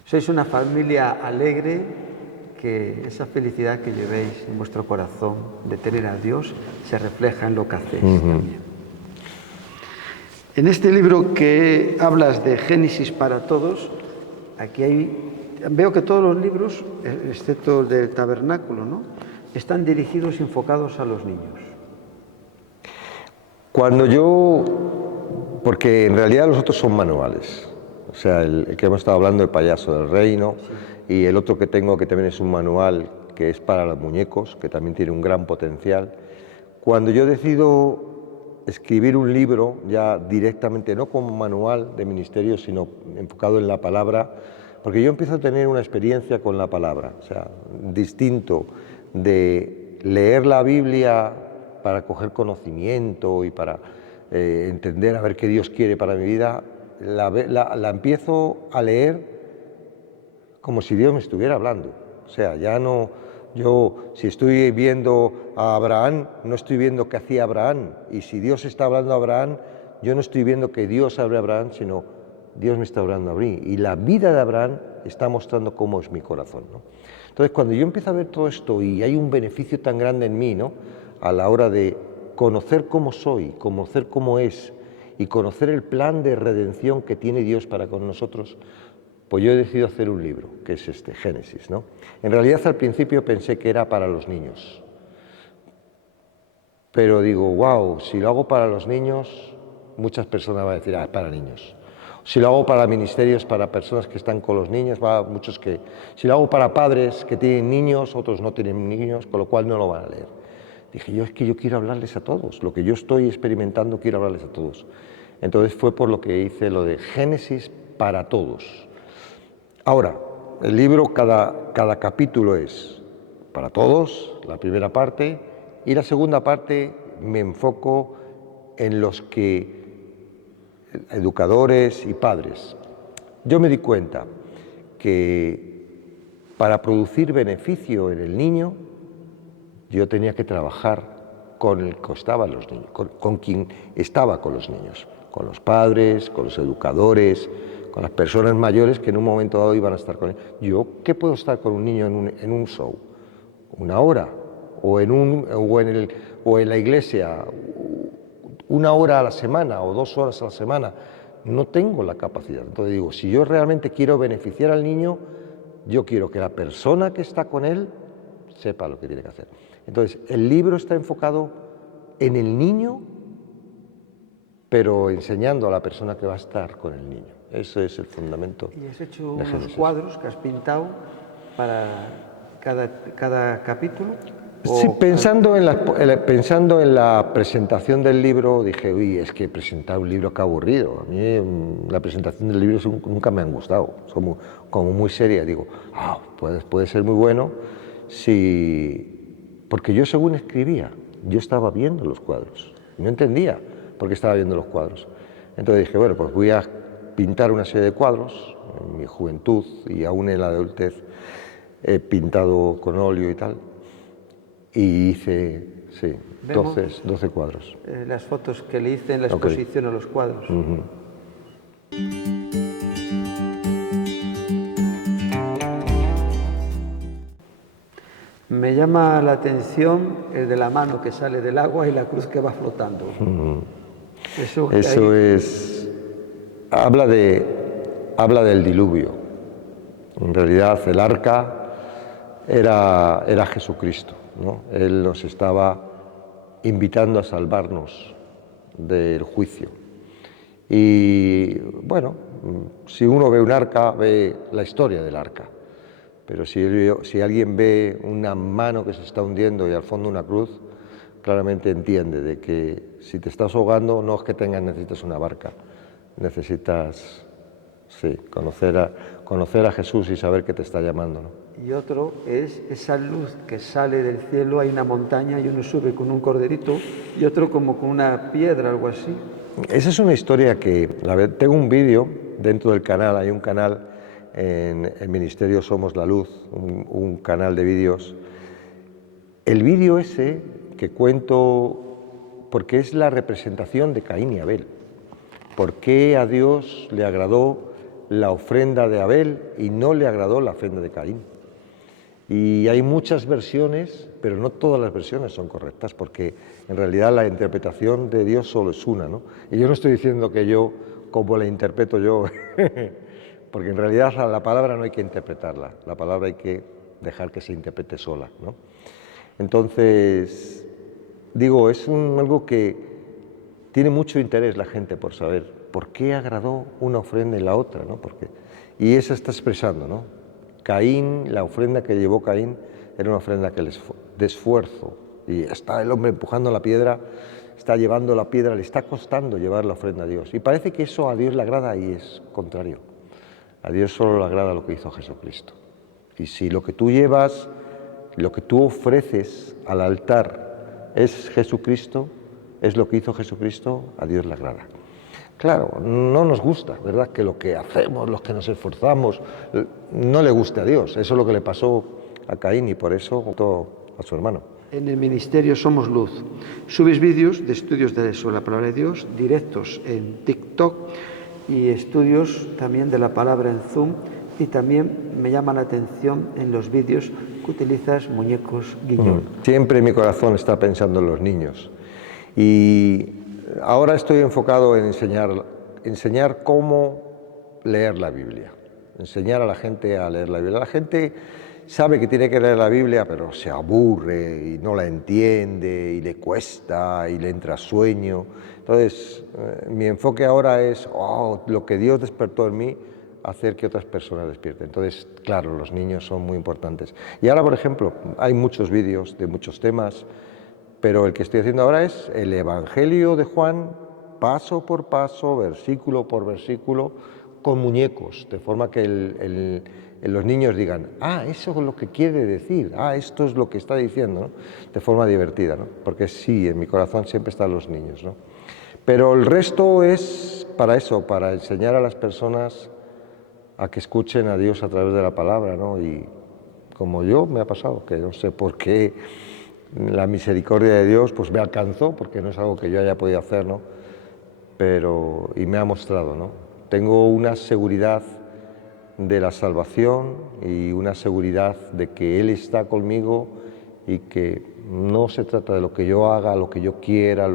Sois una familia alegre, que esa felicidad que llevéis en vuestro corazón de tener a Dios se refleja en lo que hacéis también. En este libro que hablas de Génesis para todos, aquí veo que todos los libros, excepto el del tabernáculo, ¿no?, están dirigidos y enfocados a los niños. Porque en realidad los otros son manuales. O sea, el que hemos estado hablando, el payaso del reino, sí. Y el otro que tengo, que también es un manual, que es para los muñecos, que también tiene un gran potencial. Cuando yo decido escribir un libro, ya directamente, no como manual de ministerio, sino enfocado en la palabra, porque yo empiezo a tener una experiencia con la palabra, o sea, distinto de leer la Biblia para coger conocimiento y para entender a ver qué Dios quiere para mi vida. La empiezo a leer como si Dios me estuviera hablando. O sea, ya no, yo si estoy viendo a Abraham, no estoy viendo qué hacía Abraham. Y si Dios está hablando a Abraham, yo no estoy viendo que Dios hable a Abraham, sino Dios me está hablando a mí. Y la vida de Abraham está mostrando cómo es mi corazón, ¿no? Entonces, cuando yo empiezo a ver todo esto y hay un beneficio tan grande en mí, ¿no?, a la hora de conocer cómo soy, conocer cómo es, y conocer el plan de redención que tiene Dios para con nosotros, pues yo he decidido hacer un libro, que es este, Génesis, ¿no? En realidad al principio pensé que era para los niños, pero digo, wow, si lo hago para los niños, muchas personas van a decir, es para niños. Si lo hago para ministerios, para personas que están con los niños, muchos que... Si lo hago para padres que tienen niños, otros no tienen niños, con lo cual no lo van a leer. Dije, es que yo quiero hablarles a todos, lo que yo estoy experimentando quiero hablarles a todos. Entonces fue por lo que hice lo de Génesis para todos. Ahora, el libro, cada capítulo es para todos, la primera parte, y la segunda parte me enfoco en los que, educadores y padres. Yo me di cuenta que para producir beneficio en el niño, yo tenía que trabajar con el que estaban los niños, con quien estaba con los niños, con los padres, con los educadores, con las personas mayores que en un momento dado iban a estar con él. ¿Yo qué puedo estar con un niño en un show? ¿Una hora? ¿O en la iglesia? ¿1 hora a la semana o 2 horas a la semana? no tengo la capacidad. Entonces digo, si yo realmente quiero beneficiar al niño, yo quiero que la persona que está con él sepa lo que tiene que hacer. Entonces, el libro está enfocado en el niño, pero enseñando a la persona que va a estar con el niño. Ese es el fundamento. Y has hecho unos Génesis. cuadros que has pintado para cada capítulo. Sí, pensando en la presentación del libro, dije, uy, es que presentar un libro qué aburrido. A mí la presentación del libro nunca me han gustado, son como muy seria. Digo, puede ser muy bueno, porque yo según escribía, yo estaba viendo los cuadros, no entendía por qué estaba viendo los cuadros. Entonces dije, bueno, pues voy a pintar una serie de cuadros, en mi juventud y aún en la adultez he pintado con óleo y tal. Y hice, 12 cuadros. Las fotos que le hice en la exposición a los cuadros. Me llama la atención el de la mano que sale del agua y la cruz que va flotando. Eso habla del diluvio. En realidad el arca era Jesucristo, ¿no? Él nos estaba invitando a salvarnos del juicio. Y bueno, si uno ve un arca, ve la historia del arca. Pero si alguien ve una mano que se está hundiendo y al fondo una cruz, claramente entiende de que si te estás ahogando no es que necesites una barca, necesitas conocer a Jesús y saber que te está llamando, ¿no? Y otro es esa luz que sale del cielo, hay una montaña y uno sube con un corderito y otro como con una piedra, algo así. Esa es una historia que, tengo un vídeo dentro del canal, hay un canal en el Ministerio Somos la Luz, un canal de vídeos. El vídeo ese que cuento, porque es la representación de Caín y Abel. ¿Por qué a Dios le agradó la ofrenda de Abel y no le agradó la ofrenda de Caín? Y hay muchas versiones, pero no todas las versiones son correctas, porque en realidad la interpretación de Dios solo es una, ¿no? Y yo no estoy diciendo que yo, como la interpreto yo, porque en realidad la palabra no hay que interpretarla, la palabra hay que dejar que se interprete sola, ¿no? Entonces, digo, es algo que tiene mucho interés la gente por saber por qué agradó una ofrenda y la otra, ¿no? Y esa está expresando, ¿no? Caín, la ofrenda que llevó Caín era una ofrenda de esfuerzo, y está el hombre empujando la piedra, está llevando la piedra, le está costando llevar la ofrenda a Dios. Y parece que eso a Dios le agrada y es contrario. A Dios solo le agrada lo que hizo Jesucristo. Y si lo que tú llevas, lo que tú ofreces al altar es Jesucristo, es lo que hizo Jesucristo, a Dios le agrada. Claro, no nos gusta, ¿verdad?, que lo que hacemos, los que nos esforzamos, no le guste a Dios. Eso es lo que le pasó a Caín y por eso mató a su hermano. En el Ministerio Somos Luz subes vídeos de estudios sobre la palabra de Dios, directos en TikTok y estudios también de la palabra en Zoom, y también me llama la atención en los vídeos que utilizas muñecos guiñol. Siempre mi corazón está pensando en los niños y ahora estoy enfocado en enseñar cómo leer la Biblia, enseñar a la gente a leer la Biblia. La gente sabe que tiene que leer la Biblia, pero se aburre y no la entiende y le cuesta y le entra sueño. Entonces, mi enfoque ahora es lo que Dios despertó en mí, hacer que otras personas despierten. Entonces, claro, los niños son muy importantes. Y ahora, por ejemplo, hay muchos vídeos de muchos temas, pero el que estoy haciendo ahora es el Evangelio de Juan, paso por paso, versículo por versículo, con muñecos, de forma que los niños digan, eso es lo que quiere decir, esto es lo que está diciendo, ¿no? De forma divertida, ¿no? Porque sí, en mi corazón siempre están los niños, ¿no? Pero el resto es para eso, para enseñar a las personas a que escuchen a Dios a través de la palabra, ¿no? Y como yo me ha pasado, que no sé por qué la misericordia de Dios pues me alcanzó, porque no es algo que yo haya podido hacer, ¿no? Y me ha mostrado, ¿no? Tengo una seguridad de la salvación y una seguridad de que Él está conmigo y que no se trata de lo que yo haga, lo que yo quiera,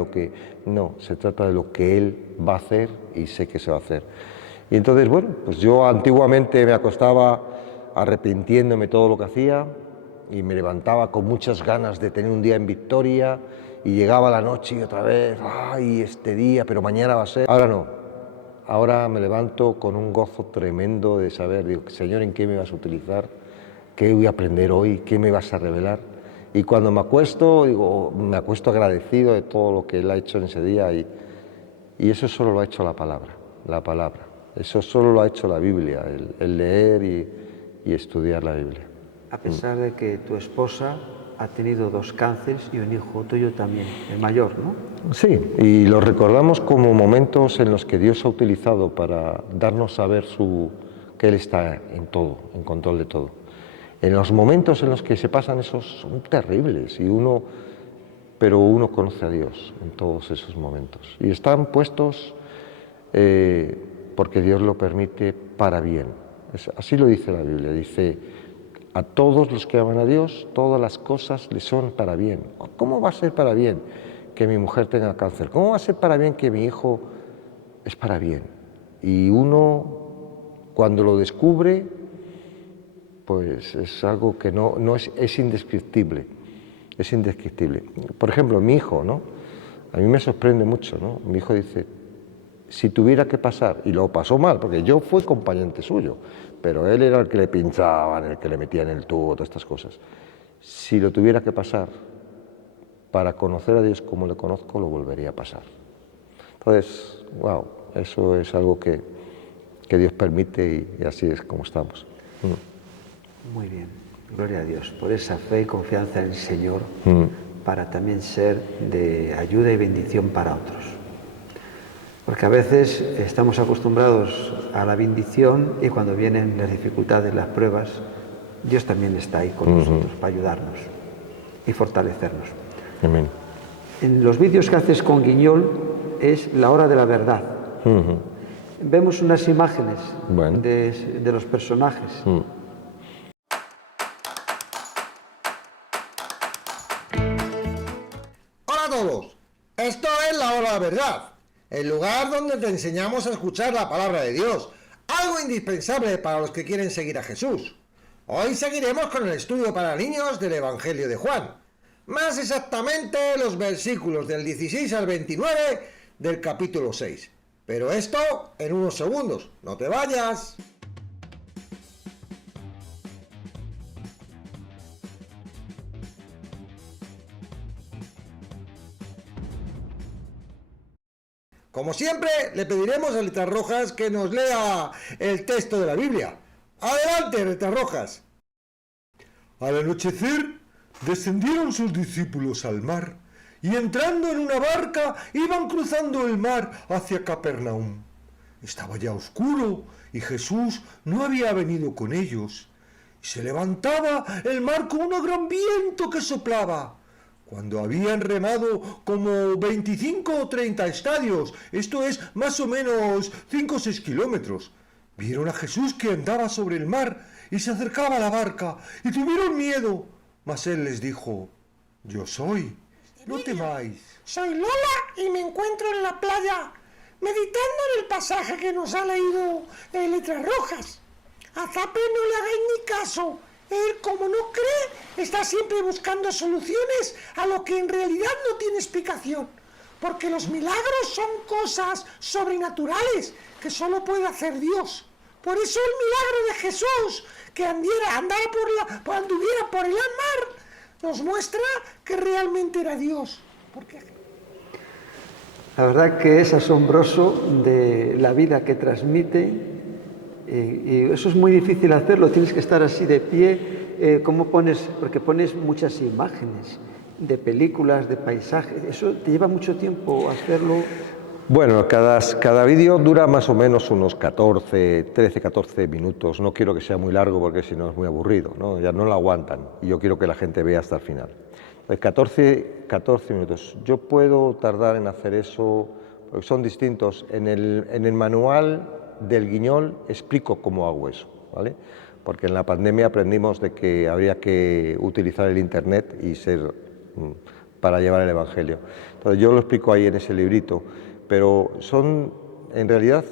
no, se trata de lo que Él va a hacer y sé que se va a hacer. Y entonces, bueno, pues yo antiguamente me acostaba arrepintiéndome todo lo que hacía y me levantaba con muchas ganas de tener un día en victoria y llegaba la noche y otra vez, ¡ay, este día, pero mañana va a ser! Ahora no, ahora me levanto con un gozo tremendo de saber, digo, Señor, ¿en qué me vas a utilizar? ¿Qué voy a aprender hoy? ¿Qué me vas a revelar? Y cuando me acuesto, digo, me acuesto agradecido de todo lo que Él ha hecho en ese día y eso solo lo ha hecho la palabra. Eso solo lo ha hecho la Biblia, el leer y estudiar la Biblia. A pesar de que tu esposa ha tenido 2 cánceres y un hijo tuyo también, el mayor, ¿no? Sí, y lo recordamos como momentos en los que Dios ha utilizado para darnos a ver que Él está en todo, en control de todo. En los momentos en los que se pasan esos son terribles, pero uno conoce a Dios en todos esos momentos. Y están puestos porque Dios lo permite para bien. Así lo dice la Biblia, dice, a todos los que aman a Dios, todas las cosas le son para bien. ¿Cómo va a ser para bien que mi mujer tenga cáncer? ¿Cómo va a ser para bien que mi hijo es para bien? Y uno, cuando lo descubre, pues es algo que es indescriptible, es indescriptible. Por ejemplo, mi hijo, ¿no? A mí me sorprende mucho, ¿no? Mi hijo dice, si tuviera que pasar, y lo pasó mal, porque yo fui acompañante suyo, pero él era el que le pinchaban, el que le metían el tubo, todas estas cosas. Si lo tuviera que pasar para conocer a Dios como le conozco, lo volvería a pasar. Entonces, wow, eso es algo que Dios permite y así es como estamos. Muy bien, gloria a Dios por esa fe y confianza en el Señor para también ser de ayuda y bendición para otros. Porque a veces estamos acostumbrados a la bendición y cuando vienen las dificultades, las pruebas, Dios también está ahí con nosotros para ayudarnos y fortalecernos. Amén. En los vídeos que haces con Guiñol es la hora de la verdad. Vemos unas imágenes de los personajes. Hola a todos, esto es La Hora de la Verdad, el lugar donde te enseñamos a escuchar la palabra de Dios, algo indispensable para los que quieren seguir a Jesús. Hoy seguiremos con el estudio para niños del Evangelio de Juan, más exactamente los versículos del 16 al 29 del capítulo 6. Pero esto en unos segundos, no te vayas. Como siempre, le pediremos a Letras Rojas que nos lea el texto de la Biblia. ¡Adelante, Letras Rojas! Al anochecer, descendieron sus discípulos al mar, y entrando en una barca, iban cruzando el mar hacia Capernaum. Estaba ya oscuro, y Jesús no había venido con ellos. Se levantaba el mar con un gran viento que soplaba. Cuando habían remado como 25 o 30 estadios, esto es más o menos 5 o 6 kilómetros, vieron a Jesús que andaba sobre el mar y se acercaba a la barca y tuvieron miedo. Mas él les dijo, yo soy, no temáis. Soy Lola y me encuentro en la playa, meditando en el pasaje que nos ha leído en Letras Rojas. A Zape no le hagáis ni caso. Él, como no cree, está siempre buscando soluciones a lo que en realidad no tiene explicación. Porque los milagros son cosas sobrenaturales que solo puede hacer Dios. Por eso el milagro de Jesús, que anduviera por el mar, nos muestra que realmente era Dios. Porque La verdad que es asombroso de la vida que transmite. Y eso es muy difícil hacerlo, tienes que estar así de pie, porque pones muchas imágenes de películas, de paisajes, eso te lleva mucho tiempo hacerlo. Bueno, cada vídeo dura más o menos unos 13-14 minutos, no quiero que sea muy largo porque si no es muy aburrido, ¿no? Ya no lo aguantan y yo quiero que la gente vea hasta el final. 14 minutos, yo puedo tardar en hacer eso, porque son distintos, en el manual del Guiñol explico cómo hago eso, ¿vale? porque en la pandemia aprendimos de que habría que utilizar el Internet y para llevar el Evangelio. Entonces yo lo explico ahí en ese librito, pero en realidad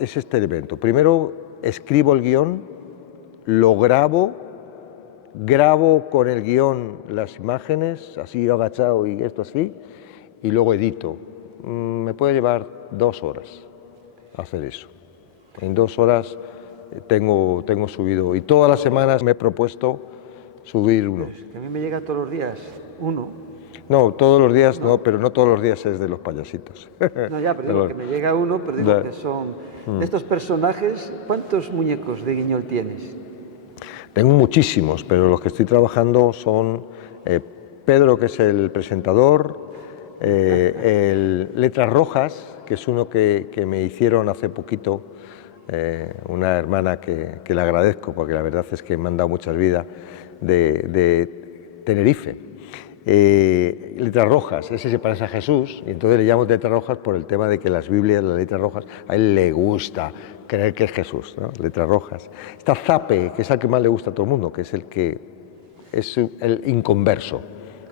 es este elemento. Primero escribo el guión, lo grabo con el guión las imágenes, así agachado y esto así, y luego edito. Me puede llevar 2 horas hacer eso. En 2 horas tengo subido, y todas las semanas me he propuesto subir uno. A mí me llega todos los días uno. No, todos los días no, pero no todos los días es de los payasitos. No, ya, pero digo que me llega uno, pero digo que son... De estos personajes, ¿cuántos muñecos de Guiñol tienes? Tengo muchísimos, pero los que estoy trabajando son Pedro, que es el presentador, el Letras Rojas, que es uno que me hicieron hace poquito, una hermana que le agradezco, porque la verdad es que me han dado muchas vidas, de Tenerife. Letras Rojas, ese se parece a Jesús, y entonces le llamo Letras Rojas por el tema de que las Biblias, las letras rojas, a él le gusta creer que es Jesús, ¿no? Letras Rojas. Está Zape, que es el que más le gusta a todo el mundo, que es el inconverso.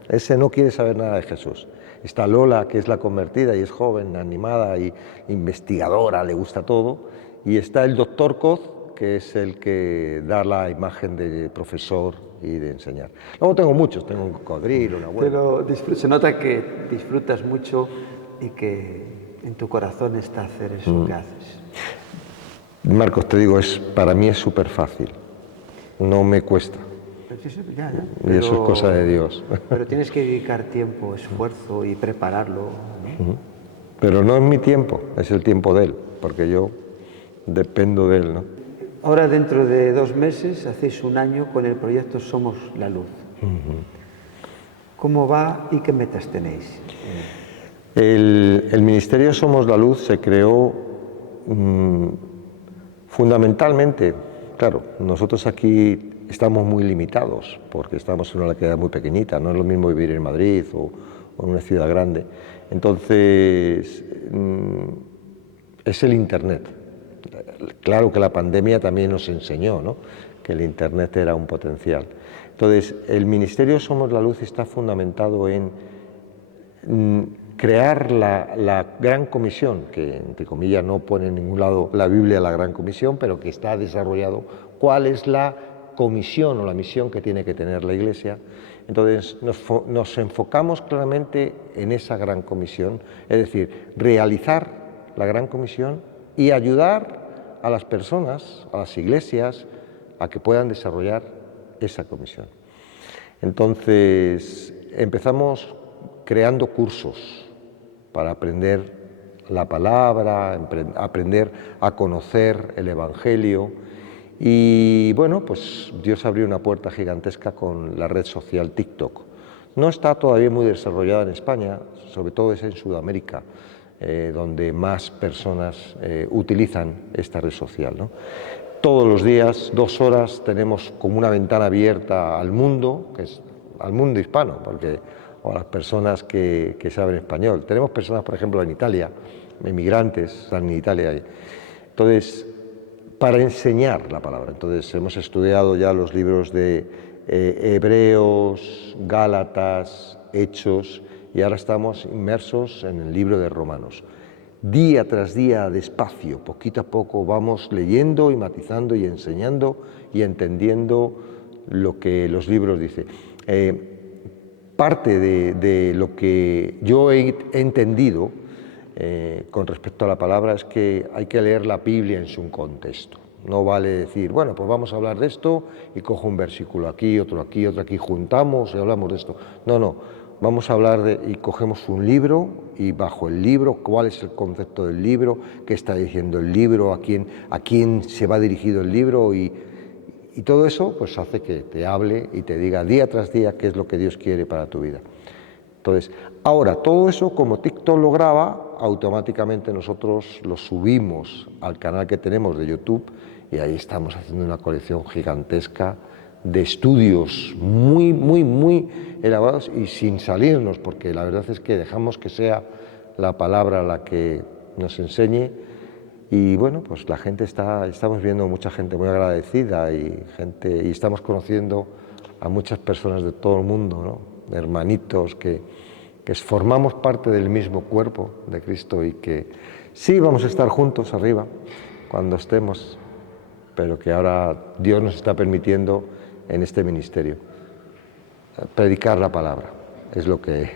Ese no quiere saber nada de Jesús. Está Lola, que es la convertida y es joven, animada y investigadora, le gusta todo. Y está el doctor Coz, que es el que da la imagen de profesor y de enseñar. Luego tengo muchos, tengo un cocodrilo, una abuela. Pero se nota que disfrutas mucho y que en tu corazón está hacer eso que haces. Marcos, te digo, para mí es súper fácil, no me cuesta. Pero, y eso es cosa de Dios. Pero tienes que dedicar tiempo, esfuerzo y prepararlo, ¿no? Pero no es mi tiempo, es el tiempo de Él, porque yo dependo de Él, ¿no? Ahora, dentro de 2 meses, hacéis 1 año con el proyecto Somos la Luz. ¿Cómo va y qué metas tenéis? El Ministerio Somos la Luz se creó fundamentalmente, claro, nosotros aquí estamos muy limitados porque estamos en una localidad muy pequeñita, no es lo mismo vivir en Madrid o en una ciudad grande. Entonces, es el Internet. Claro que la pandemia también nos enseñó, ¿no?, que el Internet era un potencial. Entonces, el Ministerio Somos la Luz está fundamentado en crear la Gran Comisión, que entre comillas no pone en ningún lado la Biblia la Gran Comisión, pero que está desarrollado cuál es la comisión o la misión que tiene que tener la Iglesia. Entonces nos enfocamos claramente en esa Gran Comisión, es decir, realizar la Gran Comisión y ayudar a las personas, a las iglesias, a que puedan desarrollar esa comisión. Entonces empezamos creando cursos para aprender la palabra, aprender a conocer el Evangelio. Y bueno, pues Dios abrió una puerta gigantesca con la red social TikTok. No está todavía muy desarrollada en España, sobre todo es en Sudamérica, donde más personas utilizan esta red social, ¿no? Todos los días, 2 horas, tenemos como una ventana abierta al mundo, que es al mundo hispano, o a las personas que saben español. Tenemos personas, por ejemplo, en Italia, inmigrantes, están en Italia. Entonces, para enseñar la palabra. Entonces, hemos estudiado ya los libros de Hebreos, Gálatas, Hechos, y ahora estamos inmersos en el libro de Romanos. Día tras día, despacio, poquito a poco, vamos leyendo y matizando y enseñando y entendiendo lo que los libros dicen. Parte de lo que yo he entendido con respecto a la palabra es que hay que leer la Biblia en su contexto. No vale decir, bueno, pues vamos a hablar de esto y cojo un versículo aquí, otro aquí, juntamos y hablamos de esto. No. Vamos a hablar y cogemos un libro y bajo el libro, cuál es el concepto del libro, qué está diciendo el libro, a quién se va dirigido el libro y todo eso pues hace que te hable y te diga día tras día qué es lo que Dios quiere para tu vida. Entonces, ahora todo eso como TikTok lo graba, automáticamente nosotros lo subimos al canal que tenemos de YouTube y ahí estamos haciendo una colección gigantesca de estudios muy, muy, muy elaborados y sin salirnos, porque la verdad es que dejamos que sea la palabra la que nos enseñe Y bueno, pues la gente estamos viendo mucha gente muy agradecida y estamos conociendo a muchas personas de todo el mundo, ¿no? Hermanitos que formamos parte del mismo cuerpo de Cristo y que sí vamos a estar juntos arriba cuando estemos, pero que ahora Dios nos está permitiendo en este ministerio predicar la palabra. Es lo que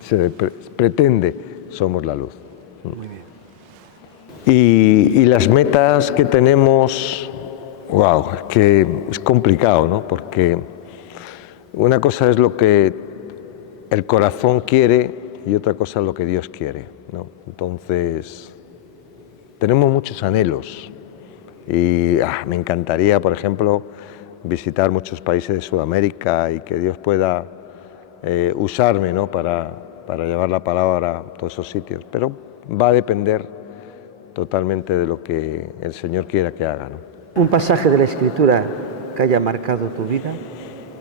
se pretende, somos la luz. Muy bien. Y las metas que tenemos, wow, que es complicado, ¿no? Porque una cosa es lo que el corazón quiere y otra cosa es lo que Dios quiere, ¿no? Entonces, tenemos muchos anhelos y me encantaría, por ejemplo, visitar muchos países de Sudamérica y que Dios pueda usarme, ¿no? para llevar la palabra a todos esos sitios, pero va a depender totalmente de lo que el Señor quiera que haga, ¿no? Un pasaje de la Escritura que haya marcado tu vida,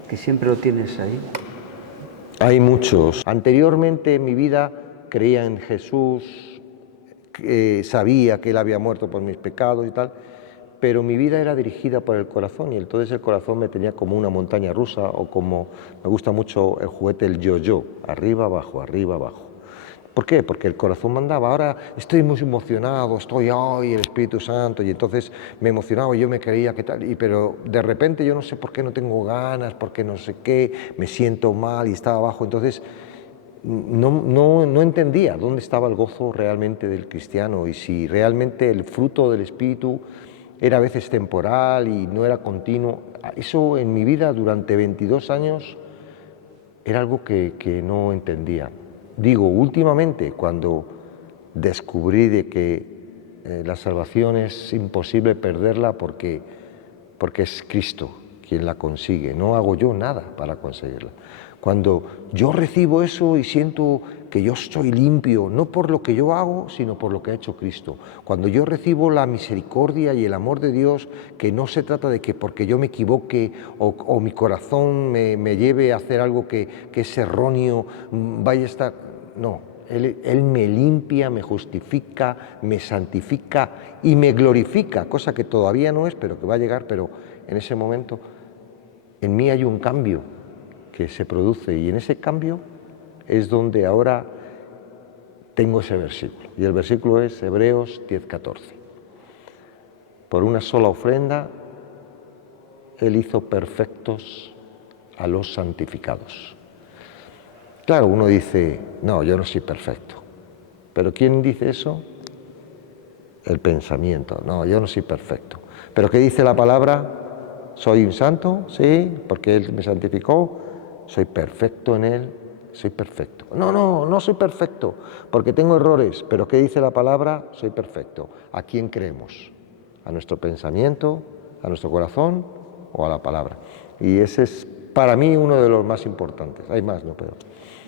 que siempre lo tienes ahí. Hay muchos. Anteriormente en mi vida creía en Jesús, sabía que Él había muerto por mis pecados y tal, pero mi vida era dirigida por el corazón y entonces el corazón me tenía como una montaña rusa o como, me gusta mucho el juguete, el yo-yo, arriba, abajo, arriba, abajo. ¿Por qué? Porque el corazón mandaba. Ahora estoy muy emocionado, estoy hoy el Espíritu Santo y entonces me emocionaba y yo me creía que tal, pero de repente yo no sé por qué no tengo ganas, por qué no sé qué, me siento mal y estaba abajo. Entonces no entendía dónde estaba el gozo realmente del cristiano y si realmente el fruto del Espíritu era a veces temporal y no era continuo. Eso en mi vida durante 22 años era algo que no entendía. Digo, últimamente, cuando descubrí de que la salvación es imposible perderla porque es Cristo quien la consigue, no hago yo nada para conseguirla. Cuando yo recibo eso y siento que yo estoy limpio, no por lo que yo hago, sino por lo que ha hecho Cristo. Cuando yo recibo la misericordia y el amor de Dios, que no se trata de que porque yo me equivoque o mi corazón me lleve a hacer algo que es erróneo, vaya a estar... No, Él me limpia, me justifica, me santifica y me glorifica, cosa que todavía no es, pero que va a llegar, pero en ese momento en mí hay un cambio que se produce y en ese cambio es donde ahora tengo ese versículo. Y el versículo es Hebreos 10:14. Por una sola ofrenda Él hizo perfectos a los santificados. Claro, uno dice, no, yo no soy perfecto. ¿Pero quién dice eso? El pensamiento. No, yo no soy perfecto. ¿Pero qué dice la palabra? ¿Soy un santo? Sí, porque Él me santificó. ¿Soy perfecto en Él? Soy perfecto. No soy perfecto, porque tengo errores. ¿Pero qué dice la palabra? Soy perfecto. ¿A quién creemos? ¿A nuestro pensamiento? ¿A nuestro corazón? ¿O a la palabra? Y ese es, para mí, uno de los más importantes. Hay más, ¿no? Pero...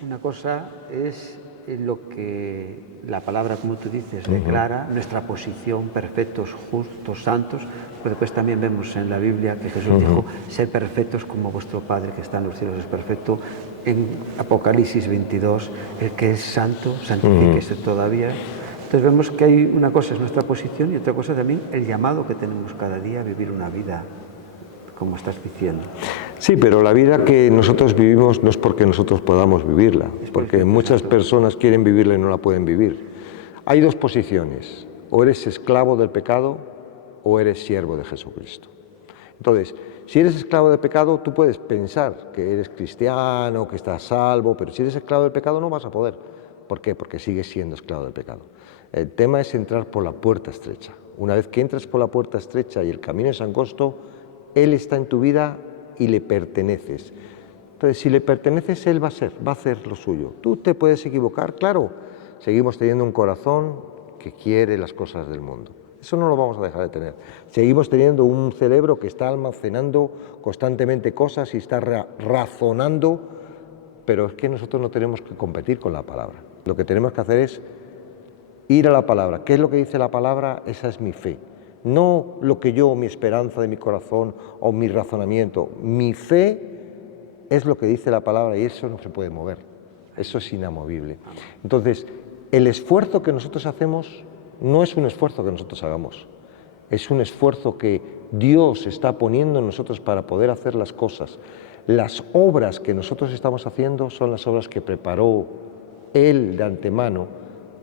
Una cosa es lo que la palabra, como tú dices, declara, nuestra posición, perfectos, justos, santos, pero después también vemos en la Biblia que Jesús dijo, ser perfectos como vuestro Padre que está en los cielos es perfecto. En Apocalipsis 22, el que es santo, santifíquese todavía. Entonces vemos que hay una cosa es nuestra posición y otra cosa también el llamado que tenemos cada día a vivir una vida, como estás diciendo. Sí, pero la vida que nosotros vivimos no es porque nosotros podamos vivirla, porque muchas personas quieren vivirla y no la pueden vivir. Hay dos posiciones, o eres esclavo del pecado o eres siervo de Jesucristo. Entonces, si eres esclavo del pecado, tú puedes pensar que eres cristiano, que estás salvo, pero si eres esclavo del pecado no vas a poder. ¿Por qué? Porque sigues siendo esclavo del pecado. El tema es entrar por la puerta estrecha. Una vez que entras por la puerta estrecha y el camino es angosto, Él está en tu vida y le perteneces. Entonces, si le perteneces, Él va a hacer lo suyo. Tú te puedes equivocar, claro. Seguimos teniendo un corazón que quiere las cosas del mundo. Eso no lo vamos a dejar de tener. Seguimos teniendo un cerebro que está almacenando constantemente cosas y está razonando, pero es que nosotros no tenemos que competir con la palabra. Lo que tenemos que hacer es ir a la palabra. ¿Qué es lo que dice la palabra? Esa es mi fe. No lo que yo, mi esperanza de mi corazón o mi razonamiento. Mi fe es lo que dice la palabra y eso no se puede mover. Eso es inamovible. Entonces, el esfuerzo que nosotros hacemos no es un esfuerzo que nosotros hagamos, es un esfuerzo que Dios está poniendo en nosotros para poder hacer las cosas. Las obras que nosotros estamos haciendo son las obras que preparó Él de antemano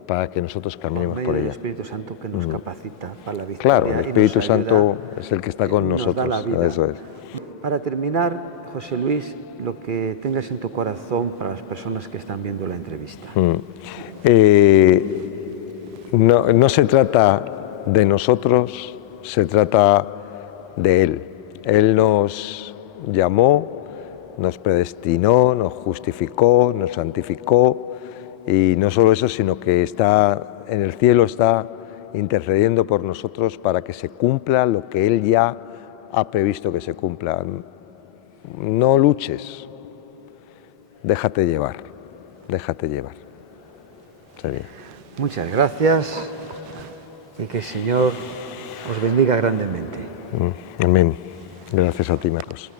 para que nosotros caminemos por El ella. Espíritu Santo que nos capacita para la victoria. Claro, el y Espíritu nos ayuda, Santo es el que está con nos da nosotros, la vida. eso es. Para terminar, José Luis, lo que tengas en tu corazón para las personas que están viendo la entrevista. No se trata de nosotros, se trata de Él. Él nos llamó, nos predestinó, nos justificó, nos santificó, y no solo eso, sino que está en el cielo, está intercediendo por nosotros para que se cumpla lo que Él ya ha previsto que se cumpla. No luches, déjate llevar, déjate llevar. Sería. Muchas gracias y que el Señor os bendiga grandemente. Amén. Gracias a ti, Marcos.